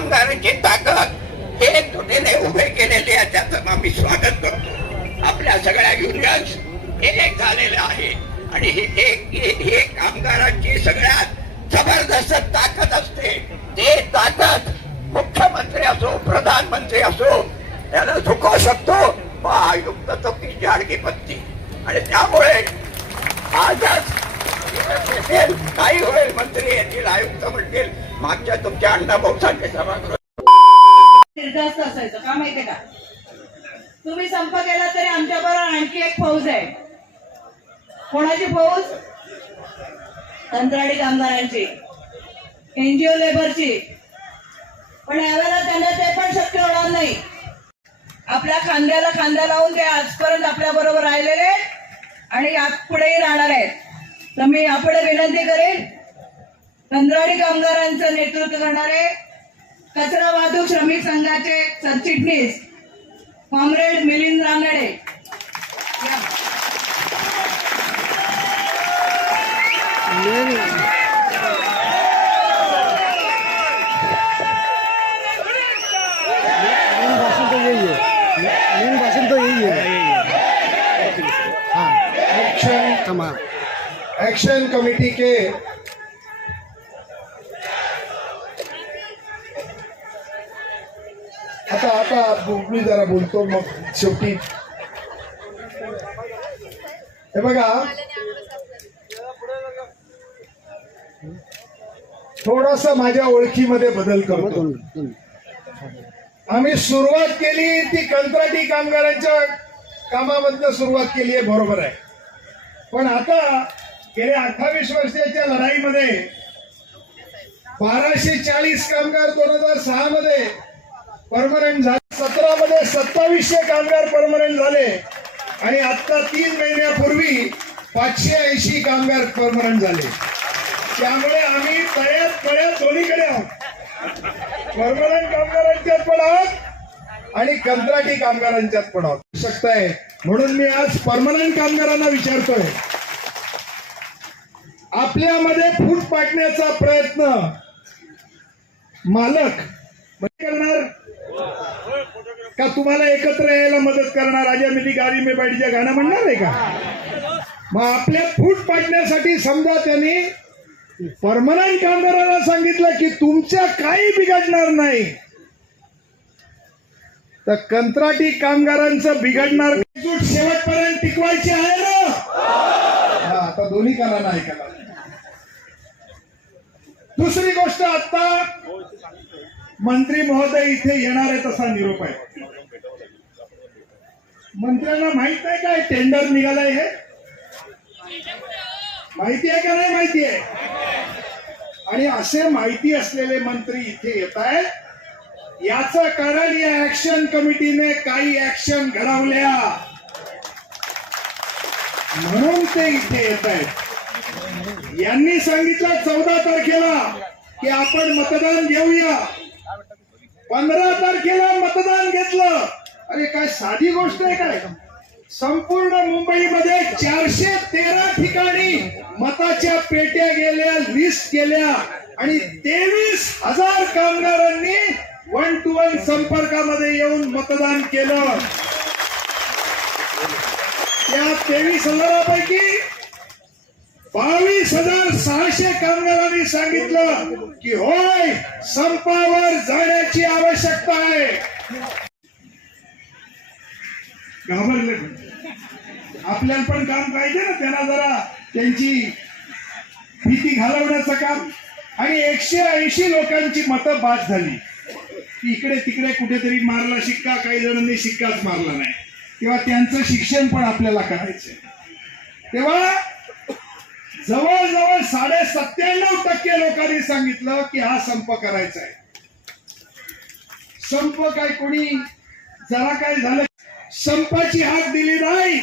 कामगारांची ताकद हे तुटीने उभे केलेले आहे, त्याचं आम्ही स्वागत करतो. आपल्या सगळ्या युनियन्स एक झालेले आहे आणि हे कामगारांची सगळ्यात जबरदस्त ताकद असते. ते ताकद मुख्यमंत्री असो प्रधानमंत्री असो त्याला झुकवू शकतो. आयुक्त तो की जाडकी पत्ती आणि त्यामुळे आजच काही होईल, मंत्री येतील, आयुक्त म्हणतील मागच्या तुमच्या अण्णाभाऊसारखे सभागृह निर्धास्त असायचं का माहितीये का? तुम्ही संप केला तरी आमच्या बरोबर आणखी एक फौज आहे. कोणाची फौज? कंत्राटी कामगारांची, एनजीओ लेबरची. पण यावेळेला त्यांना ते पण शक्य होणार नाही. आपल्या खांद्याला खांदा लावून ते आजपर्यंत आपल्या बरोबर राहिलेले आणि पुढेही राहणार आहेत. तर मी यापुढे विनंती करेन, कंत्राटी कामगारांचं नेतृत्व करणारे कचरा वाहतूक श्रमिक संघाचे सरचिटणीस comrade Milind Ranade, action committee के आता मी जरा बोलतो मग शेवटी. हे बघा, थोडासा माझ्या ओळखीमध्ये बदल करतो. आम्ही सुरुवात केली ती कंत्राटी कामगारांच्या कामामधनं सुरुवात केली आहे, बरोबर आहे. पण आता गेल्या 28 वर्षाच्या लढाईमध्ये 1240 कामगार 2006 मध्ये परमनंट झाले, 17 मध्ये 2700 कामगार परमनंट झाले आणि आता 3 महिन्यापूर्वी 580 कामगार परमनंट झाले. त्यामुळे आम्ही तळ्यात दोन्हीकडे आहोत, परमनंट कामगारांच्यात पण आहोत आणि कंत्राटी कामगारांच्यात पण आहोत. शकताय म्हणून मी आज परमनंट कामगारांना विचारतोय, आपल्यामध्ये फूट पाडण्याचा प्रयत्न मालक करणार का तुम्हाला एकत्र यायला मदत करणार? राजा मिली गाडी में बैठीच्या गाणं म्हणणार आहे का? मग आपल्या फूट पाडण्यासाठी समजा त्यांनी परमनंट कामगारांना सांगितलं की तुमच्या काही बिघडणार नाही, तर कंत्राटी कामगारांचं बिघडणार. शेवटपर्यंत टिकवायची आहे ना? आता दोन्ही कानांना ऐकायला. दुसरी गोष्ट, आता मंत्री महोदय इथे येणार आहे तसा निरोप आहे. मंत्र्यांना माहित आहे काय टेंडर निघालंय? हे माहिती आहे का नाही माहिती आहे? आणि असे माहिती असलेले मंत्री इथे येत आहेत, याचं कारण या ऍक्शन कमिटीने काही ऍक्शन घडवल्या म्हणून ते इथे येत आहेत. यांनी सांगितलं 14 तारखेला की आपण मतदान घेऊया, 15 तारखेला मतदान घेतलं. अरे काय साधी गोष्ट आहे काय? संपूर्ण मुंबईमध्ये 413 ठिकाणी मताच्या पेट्या गेल्या, लिस्ट गेल्या आणि 23,000 कामगारांनी 1 to 1 संपर्कामध्ये येऊन मतदान केलं. त्या 23,000पैकी 22,600 कामगारांनी सांगितलं की होय, संपावर जाण्याची आवश्यकता आहे. घाबरले. आपल्याला पण काम पाहिजे ना, त्यांना जरा त्यांची भीती घालवण्याचं काम. आणि 180 लोकांची मतं बाद झाली. इकडे तिकडे कुठेतरी मारला शिक्का, काही जणांनी शिक्काच मारला नाही. तेव्हा त्यांचं शिक्षण पण आपल्याला करायचंय. तेव्हा जवळजवळ 97% लोकांनी सांगितलं की हा संप करायचा आहे. संप काय कोणी जरा काय झालं संपाची हाक दिली नाही.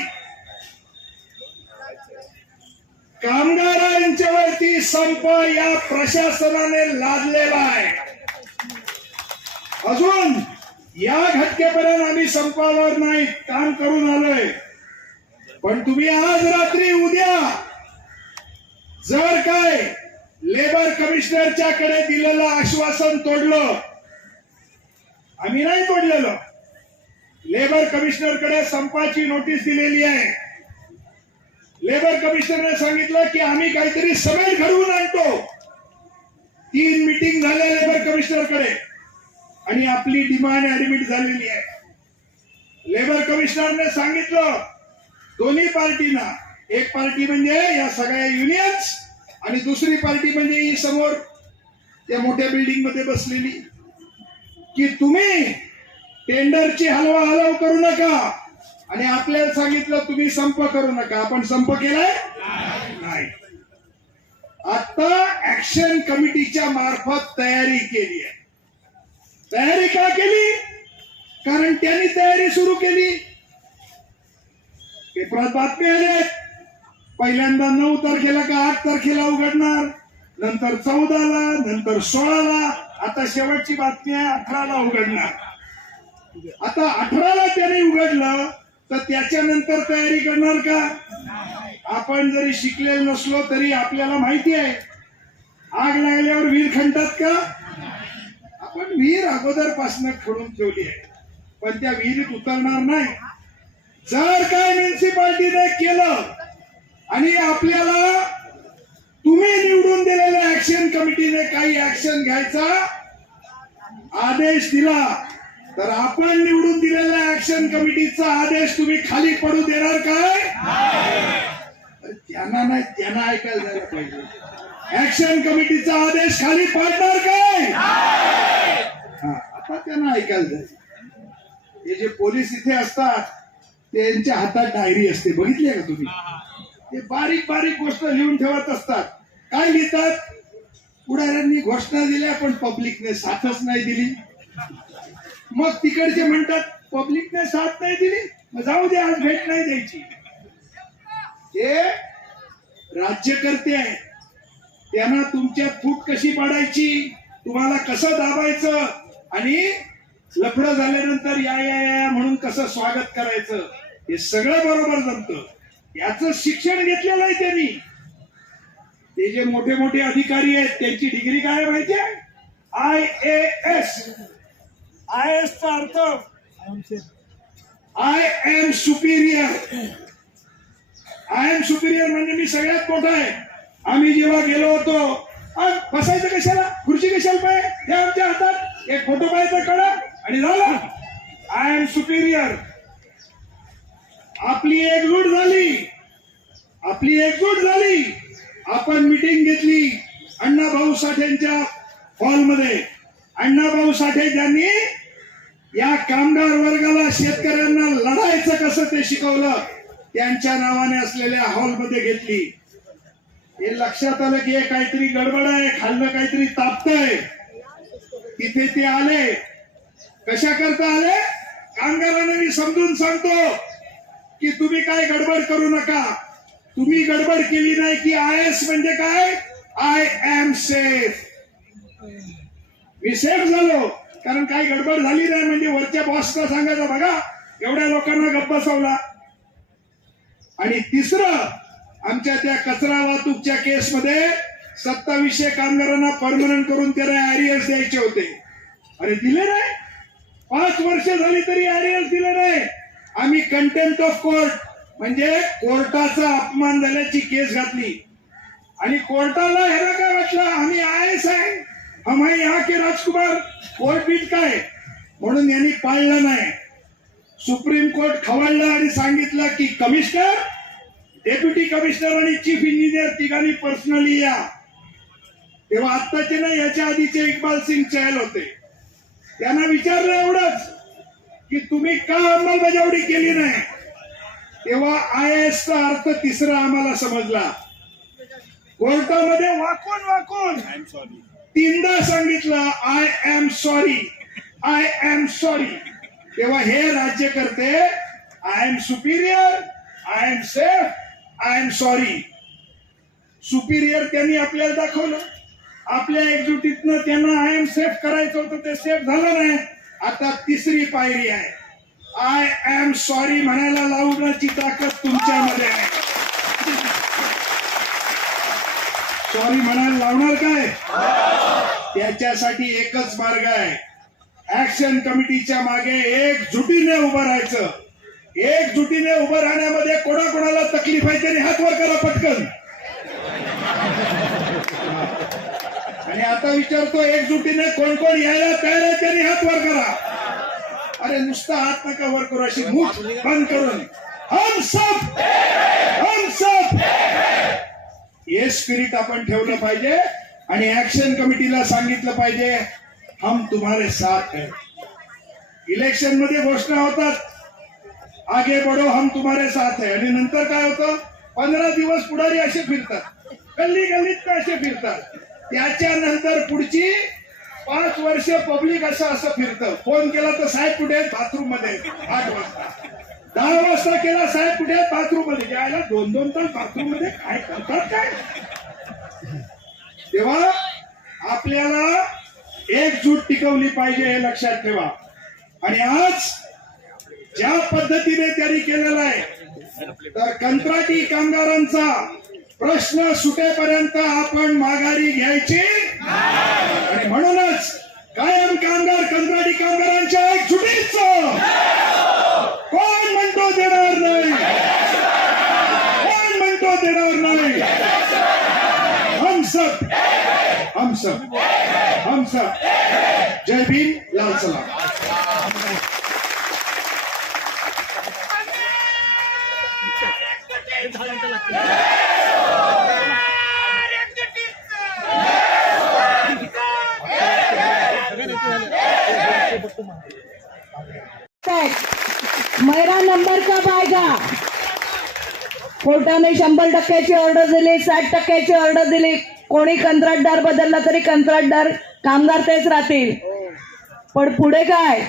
कामगारांच्या वरती संप या प्रशासनाने लादलेला आहे. अजून या घटकेपर्यंत आम्ही संपावर नाही काम करून आलोय. पण तुम्ही आज रात्री उद्या जर काय लेबर कमिशनरच्या कडे दिलेलं आश्वासन तोडलं आम्ही नाही तोडलेलं. लेबर कमिशनरकडे संपाची नोटीस दिलेली आहे. लेबर कमिशनरने सांगितलं की आम्ही काहीतरी समेट घडवून आणतो. 3 मीटिंग झाल्या लेबर कमिशनरकडे आणि आपली डिमांड ऍडमिट झालेली आहे. लेबर कमिशनरने सांगितलं दोन्ही पार्टीना, एक पार्टी म्हणजे या सगळ्या युनियन्स आणि दुसरी पार्टी म्हणजे ही समोर त्या मोठ्या बिल्डिंग मध्ये बसलेली, की तुम्ही टेंडरची हलवाहलव करू नका आणि आपल्याला सांगितलं तुम्ही संप करू नका. आपण संप केलाय नाही. आता ऍक्शन कमिटीच्या मार्फत तयारी केली आहे. तयारी का केली? कारण त्यांनी तयारी सुरू केली. पेपरात बातम्या आल्या, पहिल्यांदा 9 तारखेला का 8 तारखेला उघडणार, नंतर 14ला, नंतर 16ला, आता शेवटची बातमी आहे 18ला उघडणार. आता 18ला त्याने उघडलं तर त्याच्यानंतर तयारी करणार का? आपण जरी शिकलेलो नसलो तरी आपल्याला माहिती आहे आग लागल्यावर विहीर खणतात का? आपण विहीर अगोदरपासून खणून ठेवली आहे, पण त्या विहिरीत उतरणार नाही. जर काय म्युन्सिपाल्टीने केलं आणि आपल्याला तुम्ही निवडून दिलेल्या ऍक्शन कमिटीने काही ऍक्शन घ्यायचा आदेश दिला तर आपण निवडून दिलेल्या ऍक्शन कमिटीचा आदेश तुम्ही खाली पडू देणार काय? त्यांना नाही, त्यांना ऐकायला जायला पाहिजे. ऍक्शन कमिटीचा आदेश खाली पाडणार काय? आता त्यांना ऐकायला जायचं. हे जे पोलीस इथे असतात त्यांच्या हातात डायरी असते, बघितली का तुम्ही? ते बारीक बारीक गोष्ट लिहून ठेवत असतात. काय लिहितात? पुढाऱ्यांनी घोषणा दिल्या पण पब्लिकने साथच नाही दिली. मग तिकडचे म्हणतात पब्लिकने साथ नाही दिली, मग जाऊ दे, आज भेट नाही द्यायची. हे राज्यकर्ते आहेत, त्यांना तुमच्यात फूट कशी पाडायची, तुम्हाला कसं दाबायचं आणि लफडं झाल्यानंतर या या या म्हणून कसं स्वागत करायचं हे सगळं बरोबर जमतं. याचं शिक्षण घेतलेलं आहे त्यांनी. ते जे मोठे मोठे अधिकारी आहेत त्यांची डिग्री काय माहितीये? IAS. IAS चा अर्थ I am superior. I am superior म्हणजे मी सगळ्यात मोठा आहे. आम्ही जेव्हा गेलो होतो, बसायचं कशाला, खुर्ची कशाला पाहिजे, हे आमच्या हातात एक फोटो पाहायचा कडा आणि झाला. I am superior. आपली एकजूट झाली. आपण मीटिंग घेतली अण्णाभाऊ साठेंच्या हॉलमध्ये. अण्णाभाऊ साठे ज्यांनी या कामगार वर्गाला, शेतकऱ्यांना लढायचं कसं ते शिकवलं, त्यांच्या नावाने असलेल्या हॉलमध्ये घेतली. हे लक्षात आलं की हे काहीतरी गडबड आहे, खाल्लं काहीतरी तापतंय. तिथे ते आले. कशा करता आले? कामगारांना मी समजून सांगतो की तुम्ही काय गडबड करू नका. तुम्ही गडबड केली नाही की IAS म्हणजे काय? I am safe. Me safe झालो कारण काही गडबड झाली नाही म्हणजे वरच्या बॉसला सांगायचं बघा एवढ्या लोकांना गप्प बसवला. आणि तिसरं, आमच्या त्या कचरा वाहतूकच्या केसमध्ये 2700 कामगारांना परमनंट करून त्यांना अरियर्स द्यायचे होते. अरे दिले नाही. 5 वर्ष झाली तरी अरियर्स दिले नाही. आम्ही कंटेम्प्ट ऑफ कोर्ट म्हणजे कोर्टाचा अपमान झाल्याची केस घातली आणि कोर्टाला ह्याला काय वाटलं आम्ही IAS आहे, आम्ही यहाँ के राजकुमार, कोर्ट बीट काय म्हणून यांनी पाळलं नाही. सुप्रीम कोर्ट खवळलं आणि सांगितलं की कमिशनर, डेप्युटी कमिशनर आणि चीफ इंजिनियर तिघांनी पर्सनली या. तेव्हा आत्ताचे ना, याच्या आधीचे इक्बाल सिंग चहल होते. त्यांना विचारलं एवढंच की तुम्ही का अंमलबजावणी केली नाही. तेव्हा IAS चा अर्थ तिसरा आम्हाला समजला. कोर्टामध्ये वाकून 3दा सांगितलं आय एम सॉरी. तेव्हा हे राज्यकर्ते I am superior, I am safe, I am sorry. Superior त्यांनी आपल्याला दाखवलं. आपल्या एकजुटीतनं त्यांना आय एम सेफ करायचं होतं, ते सेफ झालं नाही. आता तिसरी पायरी आहे, आय एम सॉरी म्हणायला लावण्याची ताकद तुमच्यामध्ये आहे. सॉरी म्हणायला लावणार काय? त्याच्यासाठी एकच मार्ग आहे, ऍक्शन कमिटीच्या मागे एकजुटीने उभं राहायचं. एकजुटीने उभं राहण्यामध्ये कोणाकोणाला तकलीफ आहे त्यांनी हात वर करा पटकन. आणि आता विचारतो एकजुटीने कोण कोण यायला तयार आहे त्यांनी हात वर करा. अरे नुसता हात नका वर करू, अशी मूठ बंद करून हम सब हे स्पिरिट आपण ठेवलं पाहिजे. आणि ऍक्शन कमिटीला सांगितलं पाहिजे हम तुम्हारे साथ हैं. इलेक्शन मध्ये घोषणा होतात आगे बढ़ो हम तुम्हारे साथ है, आणि नंतर काय होतं 15 दिवस पुढारी असे फिरतात, गल्ली गल्लीत असे फिरतात. त्याच्यानंतर पुढची 5 वर्ष पब्लिक असं फिरतं. फोन केला तर साहेब कुठे आहेत? बाथरूम मध्ये 8 वाजता. 10 वाजता केला साहेब कुठे आहेत? बाथरूम मध्ये. ज्याला 2-2 तास बाथरूम मध्ये काय करतात काय. तेव्हा आपल्याला एकजूट टिकवली पाहिजे हे लक्षात ठेवा. आणि आज ज्या पद्धतीने त्यांनी केलेला आहे तर कंत्राटी कामगारांचा प्रश्न सुटेपर्यंत आपण माघारी घ्यायची. आणि म्हणूनच कायम कामगार कंत्राटी कामगारांच्या एकजुटीचं कोण म्हणतो देणार नाही, कोण म्हणतो देणार नाही. हम सब हम सब हम सब. जय भीम, लाल सलाम. मेरा नंबर कब आएगा. कोर्टाने 100% ऑर्डर दिली, 60% ऑर्डर दिली. कोणी कंत्राटदार बदलला तरी कंत्राटदार कामगार तेच राहतील. पण पुढे काय,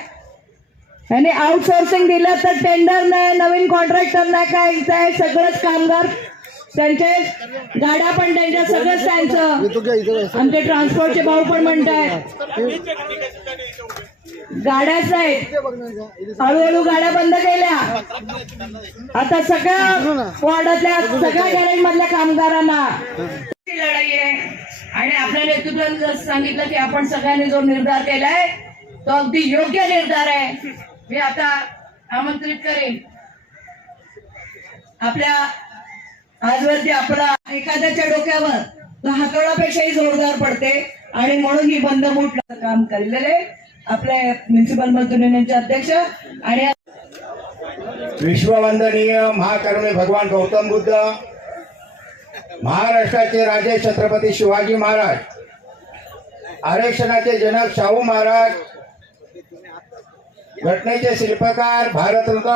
यांनी आउटसोर्सिंग दिलं तर टेंडर नाही, नवीन कॉन्ट्रॅक्टर नाही, काय काय सगळंच कामगार त्यांचे, गाड्या पण त्यांच्या, सगळंच त्यांचं. आमचे ट्रान्सपोर्टचे भाऊ पण म्हणतायत गाड्याच आहेत. हळूहळू गाड्या बंद केल्या. आता सगळ्या वॉर्डातल्या सगळ्या गॅरेज मधल्या कामगारांना लढाई आहे. आणि आपल्या नेतृत्वाने जर सांगितलं की आपण सगळ्यांनी जो निर्धार केलाय तो अगदी योग्य निर्धार आहे. मी आता आमंत्रित करेन आपल्या आजवरती आपला एखाद्याच्या डोक्यावर तो हातोडापेक्षाही जोरदार पडते. आणि म्हणून ही बंदमूट काम केलेले आपले म्युन्सिपल मजदूर युनियनचे अध्यक्ष आणि विश्ववंदनीय महाकर्मे भगवान गौतम बुद्ध, महाराष्ट्राचे राजे छत्रपती शिवाजी महाराज, आरक्षणाचे जनक शाहू महाराज, घटनेचे शिल्पकार भारतरत्न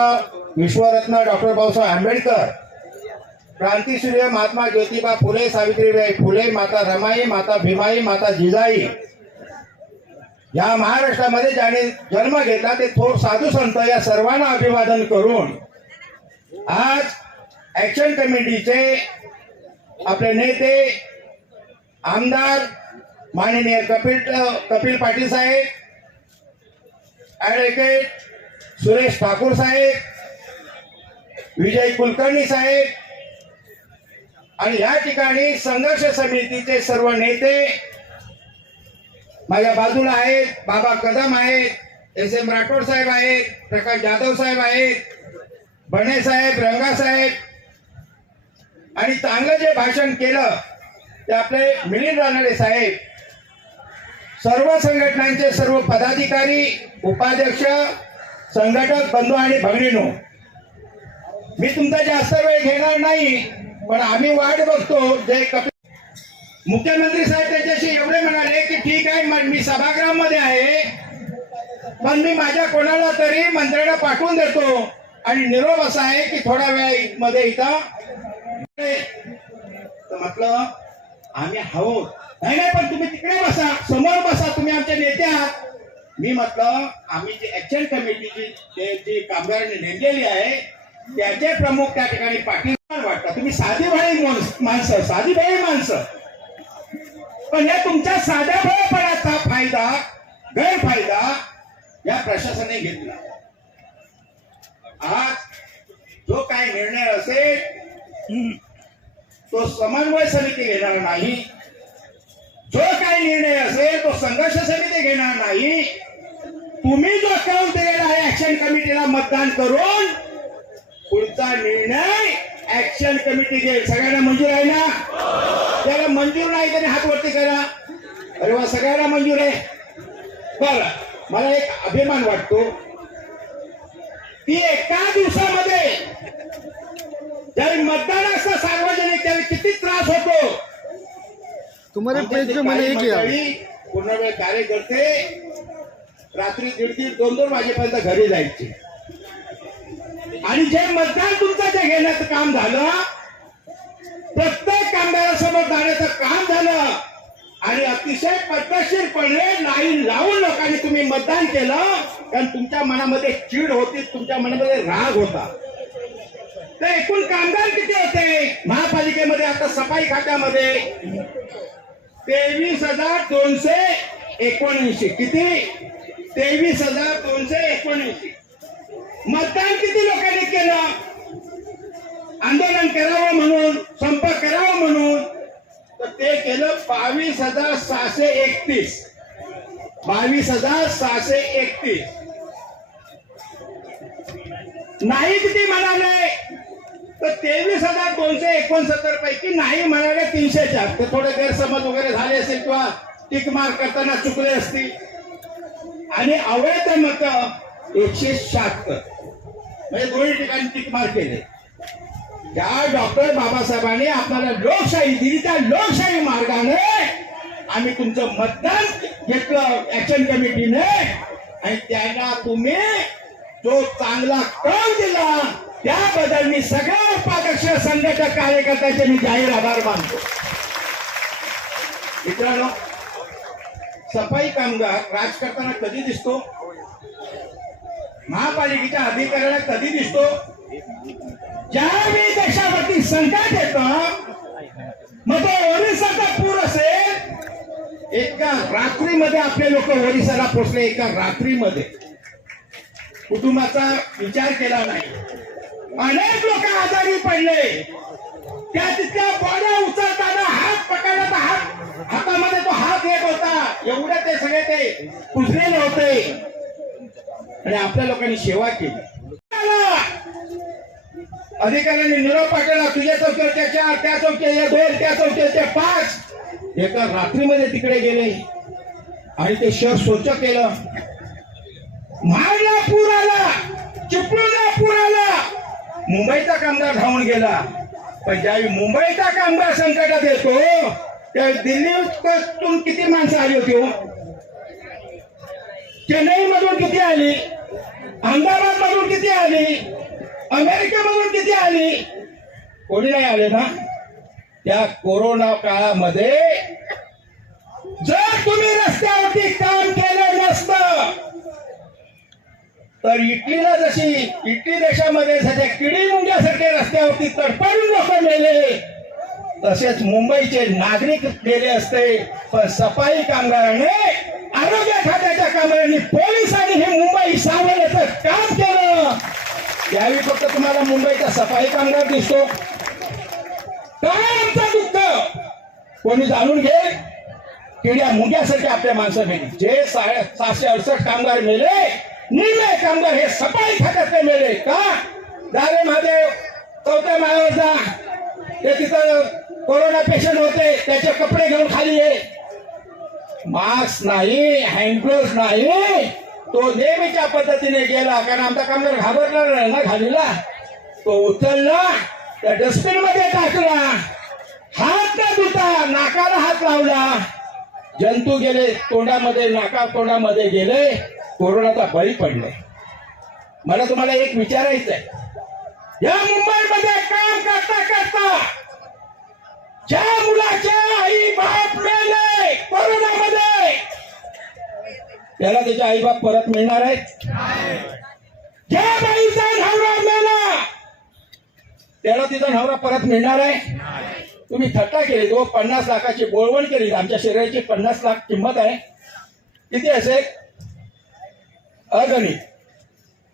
विश्वरत्न डॉक्टर बाबासाहेब आंबेडकर, क्रांतीसूर्य महात्मा ज्योतिबा फुले, सावित्रीबाई फुले, माता रमाई, माता भीमाई, माता जिजाई, या महाराष्ट्रामध्ये ज्याने जन्म घेतला ते थोर साधू संत, या सर्वांना अभिवादन करून आज ऍक्शन कमिटीचे आपले नेते आमदार माननीय कपिल पाटील साहेब, ऍडव्होकेट सुरेश ठाकूर साहेब, विजय कुलकर्णी साहेब आणि या ठिकाणी संघर्ष समितीचे सर्व नेते माझ्या बाजूला आहेत. बाबा कदम आहेत, SM राठोड साहेब आहेत, प्रकाश जाधव साहेब आहेत, बने साहेब, रंगा साहेब. आणि चांगलं जे भाषण केलं ते आपले मिलिंद रानडे साहेब, सर्व संघटनांचे सर्व पदाधिकारी, उपाध्यक्ष, संघटक बंधू आणि भगिनींनो, मी तुमचा जास्त वेळ घेणार नाही. पण आम्ही वाट बघतो जे मुख्यमंत्री साहेब त्याच्याशी एवढे म्हणाले की ठीक आहे, मी सभागृहामध्ये आहे, पण मी माझ्या कोणाला तरी मंत्र्यांना पाठवून देतो. आणि निरोप असा आहे की थोड्या वेळामध्ये इथं म्हटलं आम्ही आहोत. नाही नाही, पण तुम्ही तिकडे बसा, समोर बसा, तुम्ही आमचे नेते आहात. मी म्हटलं आम्ही जी ऍक्शन कमिटीची जी कामगारांनी नेमलेली आहे त्याचे प्रमुख त्या ठिकाणी पाटील वाटतं. तुम्ही साधीभाई माणसं, साधीभाई माणसं, पण या तुमच्या साध्या भयपणाचा फायदा, गैरफायदा या प्रशासनाने घेतला. आज जो काय निर्णय असेल तो समन्वय समिती घेणार नाही, जो काय निर्णय असेल तो संघर्ष समिती घेणार नाही. तुम्ही जो कौल दिलेला आहे ऍक्शन कमिटीला मतदान करून पुढचा निर्णय ऍक्शन कमिटी घेईल. सगळ्यांना मंजूर आहे ना? त्याला मंजूर नाही त्याने हात वरती करा. अरे वा, सगळ्यांना मंजूर आहे. बरं, मला एक अभिमान वाटतो की एका दिवसामध्ये ज्यावेळी मतदान असतं सार्वजनिक त्यावेळी किती त्रास होतो. तुम्हारे आमच्या पेज में मैंने एक किया काही पूर्ण वेळ कार्यकर्ते रात्री 1:30 2-2 वाजेपर्यंत घरी जायचे आणि जे मतदान तुमचं जे घेण्याचं काम झालं, प्रत्येक कामगारासमोर जाण्याचं काम झालं आणि अतिशय पद्धतशीरपणे लाईन लावून लोकांनी तुम्ही मतदान केलं. कारण तुमच्या मनामध्ये चीड होती, तुमच्या मनामध्ये राग होता. तर एकूण कामगार किती होते महापालिकेमध्ये? आता सफाई खात्यामध्ये 23,279. किती? 23,279. मतदान किती लोकांनी केलं? आंदोलन करावं म्हणून, संप करावं म्हणून, तर ते केलं 22,631. 22,631. नाही किती म्हणाले? तर 23,269 पैकी नाही म्हणाले 304. ते थोडे गैरसमज वगैरे झाले असेल किंवा टिक मार्क करताना चुकले असतील. आणि अवैध मत 176, म्हणजे दोन्ही ठिकाणी टिक मार्क केले. त्या डॉक्टर बाबासाहेबांनी आपल्याला लोकशाही दिली, त्या लोकशाही मार्गाने आम्ही तुमचं मतदान घेतलं ऍक्शन कमिटीने आणि त्यांना तुम्ही जो चांगला कौल दिला त्याबद्दल मी सगळ्या उपाध्यक्ष संघटक कार्यकर्त्यांचे मी जाहीर आभार मानतो. मित्रांनो, सफाई कामगार राज करताना कधी दिसतो? महापालिकेच्या अधिकाऱ्याला कधी दिसतो? ज्यावेळी देशावरती संकट येतं, मग तो ओरिसाचा पूर असेल, एका रात्रीमध्ये आपले लोक ओरिसाला पोहोचले. एका रात्रीमध्ये कुटुंबाचा विचार केला नाही. अनेक लोक आजारी पडले. त्या तिथल्या बॉड्या उचलताना हात पकडला तर हातामध्ये तो हात येत होता. एवढे ते सगळे ते कुजलेले होते आणि आपल्या लोकांनी सेवा केली. अधिकाऱ्यांनी निरोप पाठवला, तुझ्या चौकीवरच्या 4, त्या चौकीच्या 2, त्या चौकीच्या 5. एका रात्रीमध्ये तिकडे गेले आणि ते शहर स्वच्छ केलं. महाडला पूर आला, चिपळूणला पूर आला, मुंबईचा कामगार धावून गेला. पण ज्यावेळी मुंबईचा कामगार संकटात येतो त्यावेळी दिल्लीतून किती माणसं आली होती? चेन्नई मधून किती आली? अहमदाबाद मधून किती आली? अमेरिकेमधून किती आली? कोणी नाही आले ना. त्या कोरोना काळामध्ये जर तुम्ही रस्त्यावरती काम केलं नसतं तर इटलीला जशी इटली देशामध्ये सध्या किडी मुंग्यासारखे रस्त्यावरती तडफडून लोक मेले, तसेच मुंबईचे नागरिक गेले असते. पण सफाई कामगारांनी, आरोग्य खात्याच्या कामगारांनी, पोलिसांनी हे मुंबई सावरण्याचं काम केलं. त्यावेळी फक्त तुम्हाला मुंबईचा सफाई कामगार दिसतो. काय आमचं दुःख कोणी जाणून घे. किड्या मुंग्यासारखे आपल्या माणसं मेली. जे 768 कामगार मेले, निम्मे कामगार हे सफाई खात्यातले मेले. का? दारे महादेव 4थ्या माळ्यावर जा, ते तिथं कोरोना पेशंट होते, त्याचे कपडे घेऊन खाली ये. मास्क नाही, हँडग्लोव्ह नाही. तो नेहमीच्या पद्धतीने गेला, कारण आमचा कामगार घाबरला नाही ना घालीला. तो उचलला, त्या डस्टबिन मध्ये टाकला, हात न धुता नाकाला हात लावला. जंतू गेले तोंडामध्ये, नाका तोंडामध्ये गेले, कोरोनाचा बळी पडले. मला तुम्हाला एक विचारायचं आहे, या मुंबईमध्ये काम करता करता ज्या मुलाचे आई बाप मेले कोरोनामध्ये, त्याला त्याचे आई बाप परत मिळणार आहेत? ज्या बाईचा नवरा मेला त्याला तिचा नवरा परत मिळणार आहे? तुम्ही थट्टा केली, तो 50 लाखाची बोळवण केली. आमच्या शरीराची 50 लाख किंमत आहे. किती असेल? अगणित.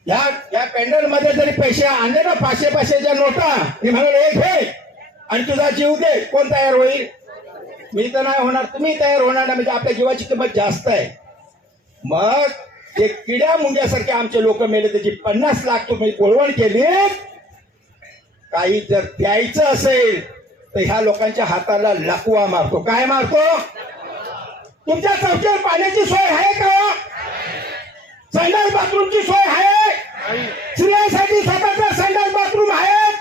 या पेंडल मध्ये जरी पैसे आणले ना, 500-500च्या नोटा, मी म्हणाले एक घे आणि तुझा जीव दे, कोण तयार होईल? मी तर नाही होणार, तुम्ही तयार होणार ना. म्हणजे आपल्या जीवाची किंमत जास्त आहे. मग जे किड्या मुंग्यासारखे आमचे लोक मेले त्याची 50 लाख तुम्ही बोलवण केली. काही जर द्यायचं असेल तर ह्या लोकांच्या हाताला लकवा मारतो. काय मारतो? तुमच्या चौकीवर पाण्याची सोय आहे का? संडास बाथरूमची सोय आहे? स्त्रियांसाठी स्वतंत्र संडास बाथरूम आहे?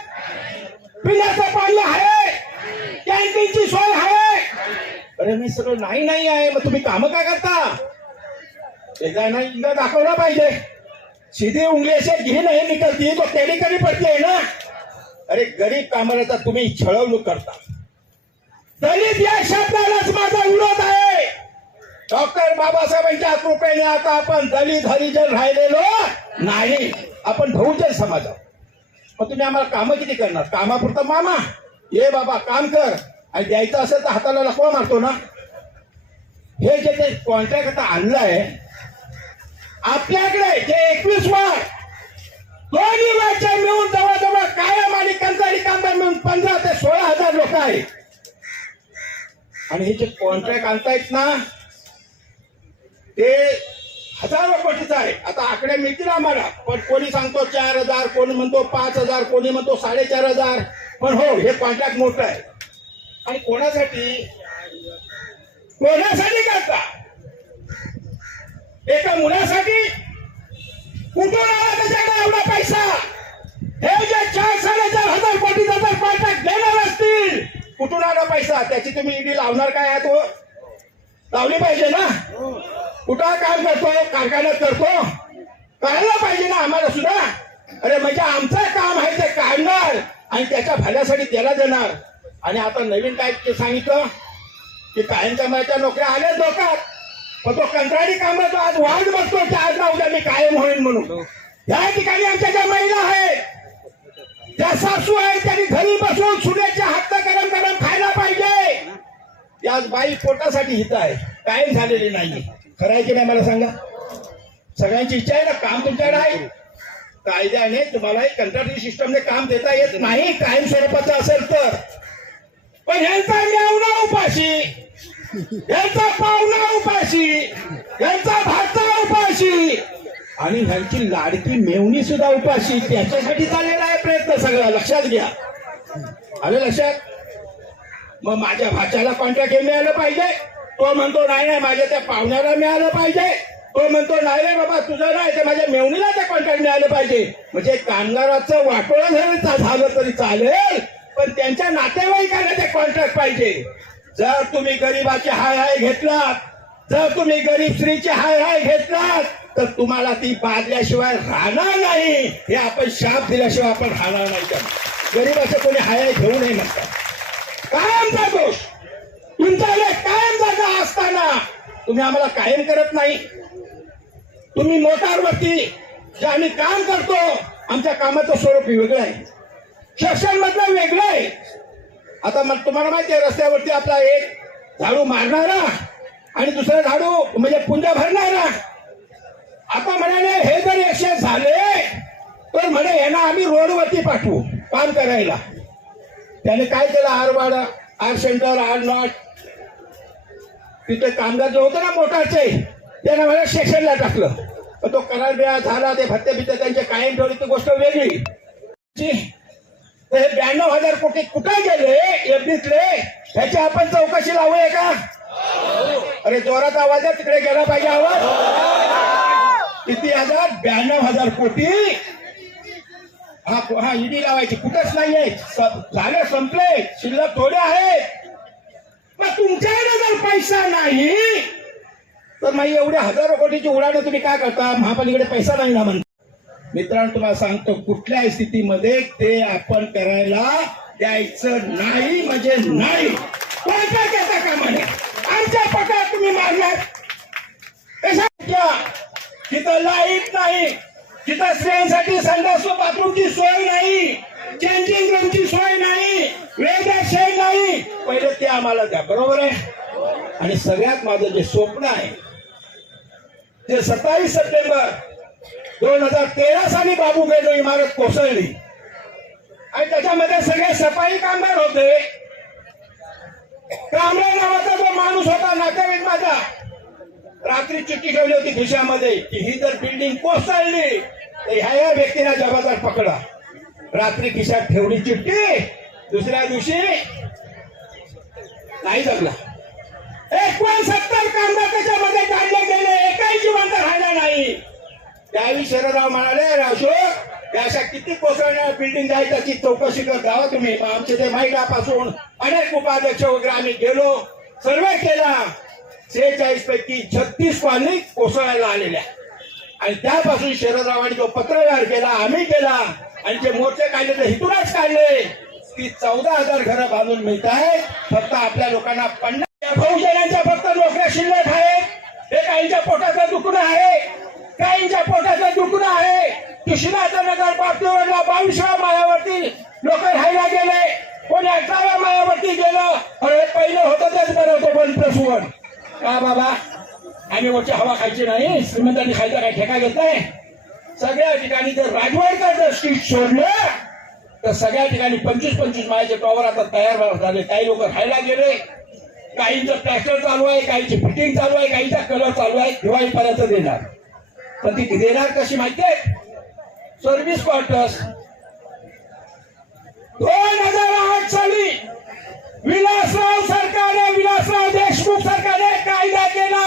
पिण्याचं पाणी आहे? कॅन्टीनची सोय आहे? अरे मी सगळं नाही आहे. मग तुम्ही कामं काय करता? एकदा ना इंगा दाखवला पाहिजे. सीधी उंगली से घी नाही निकलती तो तेरी कधी पडते ना. अरे गरीब कामाला तुम्ही छळवणूक करता. दलित या शब्दालाच माझा विरोध आहे. डॉक्टर बाबासाहेबांच्या कृपेने आता आपण दलित हरिजन राहिलेलो नाही. आपण बहुजन समाज आहोत. मग तुम्ही आम्हाला कामं किती करणार? कामापुरतं मामा ये बाबा काम कर आणि द्यायचं असेल तर हाताला लकवा मारतो ना. हे जे ते कॉन्ट्रॅक्ट आता आणलंय आपल्याकडे जे 21 वार दोन्ही वारच्या मिळून जवळजवळ कायम आणि कंत्राटी कामगार मिळून 15 ते 16,000 लोक आहेत. आणि हे जे कॉन्ट्रॅक्ट आणतायत ना ते हजारो कोटीचं आहे. आता आकडे मिळतील आम्हाला, पण कोणी सांगतो 4,000, कोणी म्हणतो 5,000, कोणी म्हणतो 4,500. पण हो हे कॉन्ट्रॅक्ट मोठं आहे. आणि कोणासाठी करता? एका मुलासाठी? कुठून आला त्याच्याकडे एवढा पैसा? हे जे 4-4,500 कोटीचा जर कॉन्ट्रॅक्ट देणार असतील कुठून आला पैसा? त्याची तुम्ही ईडी लावणार काय आहे? तो लावली पाहिजे ना. कुठं काम करतो? कारखान्यात करतो? कळायला पाहिजे ना आम्हाला सुद्धा. अरे म्हणजे आमचं काम आहे ते काढणार आणि त्याच्या भल्यासाठी त्याला देणार. आणि आता नवीन काय सांगितलं की कायमच्या माझ्या नोकऱ्या आल्या डोक्यात. पण तो कंत्राटी कामाचा आज वाढ बघतो की आज ना उद्या मी कायम होईन म्हणून. या ठिकाणी आमच्या ज्या महिला आहेत, ज्या सासू आहेत, त्यांनी घरी बसून सुनेचे हक्क गरम गरम खायला पाहिजे. त्याच बाई पोटासाठी हित आहे, कायम झालेली नाही. खरं आहे की नाही मला सांगा? सगळ्यांची इच्छा आहे ना. काम तुमच्याकडे आहे. कायद्याने तुम्हाला कंत्राटी सिस्टमने काम देता येत नाही कायम स्वरूपाचं असेल तर. पण ह्यांचा मेवणा उपाशी, यांचा पाहुणा उपाशी, यांचा भाचा उपाशी आणि ह्यांची लाडकी मेवणी सुद्धा उपाशी. त्याच्यासाठी चाललेला आहे प्रयत्न सगळा. लक्षात घ्या. आलं लक्षात? मग माझ्या भाच्याला कॉन्ट्रॅक्ट हे मिळालं पाहिजे. तो म्हणतो नाही माझ्या त्या पाहुण्याला मिळालं पाहिजे. तो म्हणतो नाही बाबा तुझं नाही तर माझ्या मेवणीला त्या कॉन्ट्रॅक्ट मिळालं पाहिजे. म्हणजे कामगाराचं वाटोळं झालं तरी चालेल, पण त्यांच्या नातेवाईकांना ते कॉन्ट्रॅक्ट पाहिजे. जर तुम्ही गरीबाचे हाय हाय घेतलात, जर तुम्ही गरीब स्त्रीचे हाय हाय घेतलात तर तुम्हाला ती बादल्याशिवाय राहणार नाही. हे आपण शाप दिल्याशिवाय आपण राहणार नाही. तर गरीबाचे कोणी हाय हाय घेऊ नये म्हणतात. कायमचा दोष तुमच्याकडे कायम जागा असताना तुम्ही आम्हाला कायम करत नाही. तुम्ही मोटारवरती जे आम्ही काम करतो आमच्या कामाचं स्वरूप वेगळं आहे, शिक्षण मधलं वेगळं आहे. आता मग तुम्हाला माहिती आहे रस्त्यावरती आपला एक झाडू मारणारा आणि दुसरं झाडू म्हणजे पुंजा भरणारा. आता म्हणाले हे जर 100 झाले तर म्हणे यांना आम्ही रोडवरती पाठवू काम करायला. त्याने काय केलं? आरवाडा, आर सेंटर, आर नॉट तिथे कामगार जे होते ना मोटारचे त्याने मला स्टेशनला टाकलं. पण तो करार बिळा झाला, ते भत्ते बित्ते त्यांचे कायम ठेवली ती गोष्ट वेगळी. हे 92,000 कोटी कुठे गेले एफडीतले ह्याची आपण चौकशी लावूया का? अरे जोरात आवाज आहे, तिकडे गेला पाहिजे आवाज. किती हजार? 92,000 कोटी. हा ईडी लावायची कुठंच नाहीये. झाले संपले, शिल्लक थोडे आहेत. मग तुमच्याकडे जर पैसा नाही तर मग एवढ्या हजारो कोटीची उडाणं तुम्ही काय करता? महापालिकेकडे पैसा नाही ना म्हणता. मित्रांनो तुम्हाला सांगतो कुठल्याही स्थितीमध्ये ते आपण करायला द्यायचं नाही म्हणजे नाही. कोणत्या त्याचा कामाने आमच्या पटात तुम्ही मारणार. तिथं लाईट नाही, तिथं स्त्रियांसाठी संडास बाथरूमची सोय नाही, चेंजिंग रूमची सोय नाही, वेगळ्या शेड नाही. पहिले ते आम्हाला द्या. बरोबर आहे? आणि सगळ्यात माझं जे स्वप्न आहे ते 27 सप्टेंबर 2013 साली बाबू गेलो इमारत कोसळली आणि त्याच्यामध्ये सगळे सफाई कामगार होते. कांबळे नावाचा जो माणूस होता नातेवाईक माझा, रात्री चिठ्ठी ठेवली होती खिशामध्ये की ही जर बिल्डिंग कोसळली तर ह्या व्यक्तीला जबाबदार पकडा. रात्री खिशात ठेवली चिठ्ठी, दुसऱ्या दिवशी नाही जगला. 69 कामगार त्याच्यामध्ये काढले गेले, एकही जिवंत राहिला नाही. त्यावेळी शरदराव म्हणाले, अशोक या अशा किती कोसळण्या बिल्डिंग आहे त्याची चौकशी करत जावा तुम्ही. आमचे ते महिलापासून अनेक उपाध्यक्ष वगैरे आम्ही गेलो, सर्वे केला. 46 पैकी 36 कॉलनी कोसळायला आलेल्या आणि त्यापासून शरदरावांनी जो पत्रव्यवहार केला आम्ही केला आणि जे मोर्चे काढले ते हिथूनच काढले की 14,000 घरं बांधून मिळत आहेत. फक्त आपल्या लोकांना 50 बहुजनांच्या फक्त नोकऱ्या शिल्लक आहेत. हे काहींच्या पोटाचं दुखणं आहे, काहींच्या पोटाचं दुखणं आहे. कृष्णाचं नगर पातळीवरला 22व्या माळ्यावरती लोक राहायला गेले, कोणी 18व्या माळ्यावरती गेलं. अरे पहिलं होतं तेच बरं होतं 1+1. का बाबा आम्ही वरची हवा खायची नाही, श्रीमंतांनी खायचा काय ठेका घेत नाही. सगळ्या ठिकाणी जर राजवाडकर जर स्ट्रीट सोडलं तर सगळ्या ठिकाणी 25-25 माळ्याचे टॉवर आता तयार झाले. काही लोक राहायला गेले, काहींचं प्लॅस्टर चालू आहे, काहींची फिटिंग चालू आहे, काहींचा कलर चालू आहे. दिवाळीपर्यंत देणार. पण ती देणार कशी माहितीये? Service quarters. 2008 साली विलासराव सरकारने, विलासराव देशमुख सरकारने कायदा केला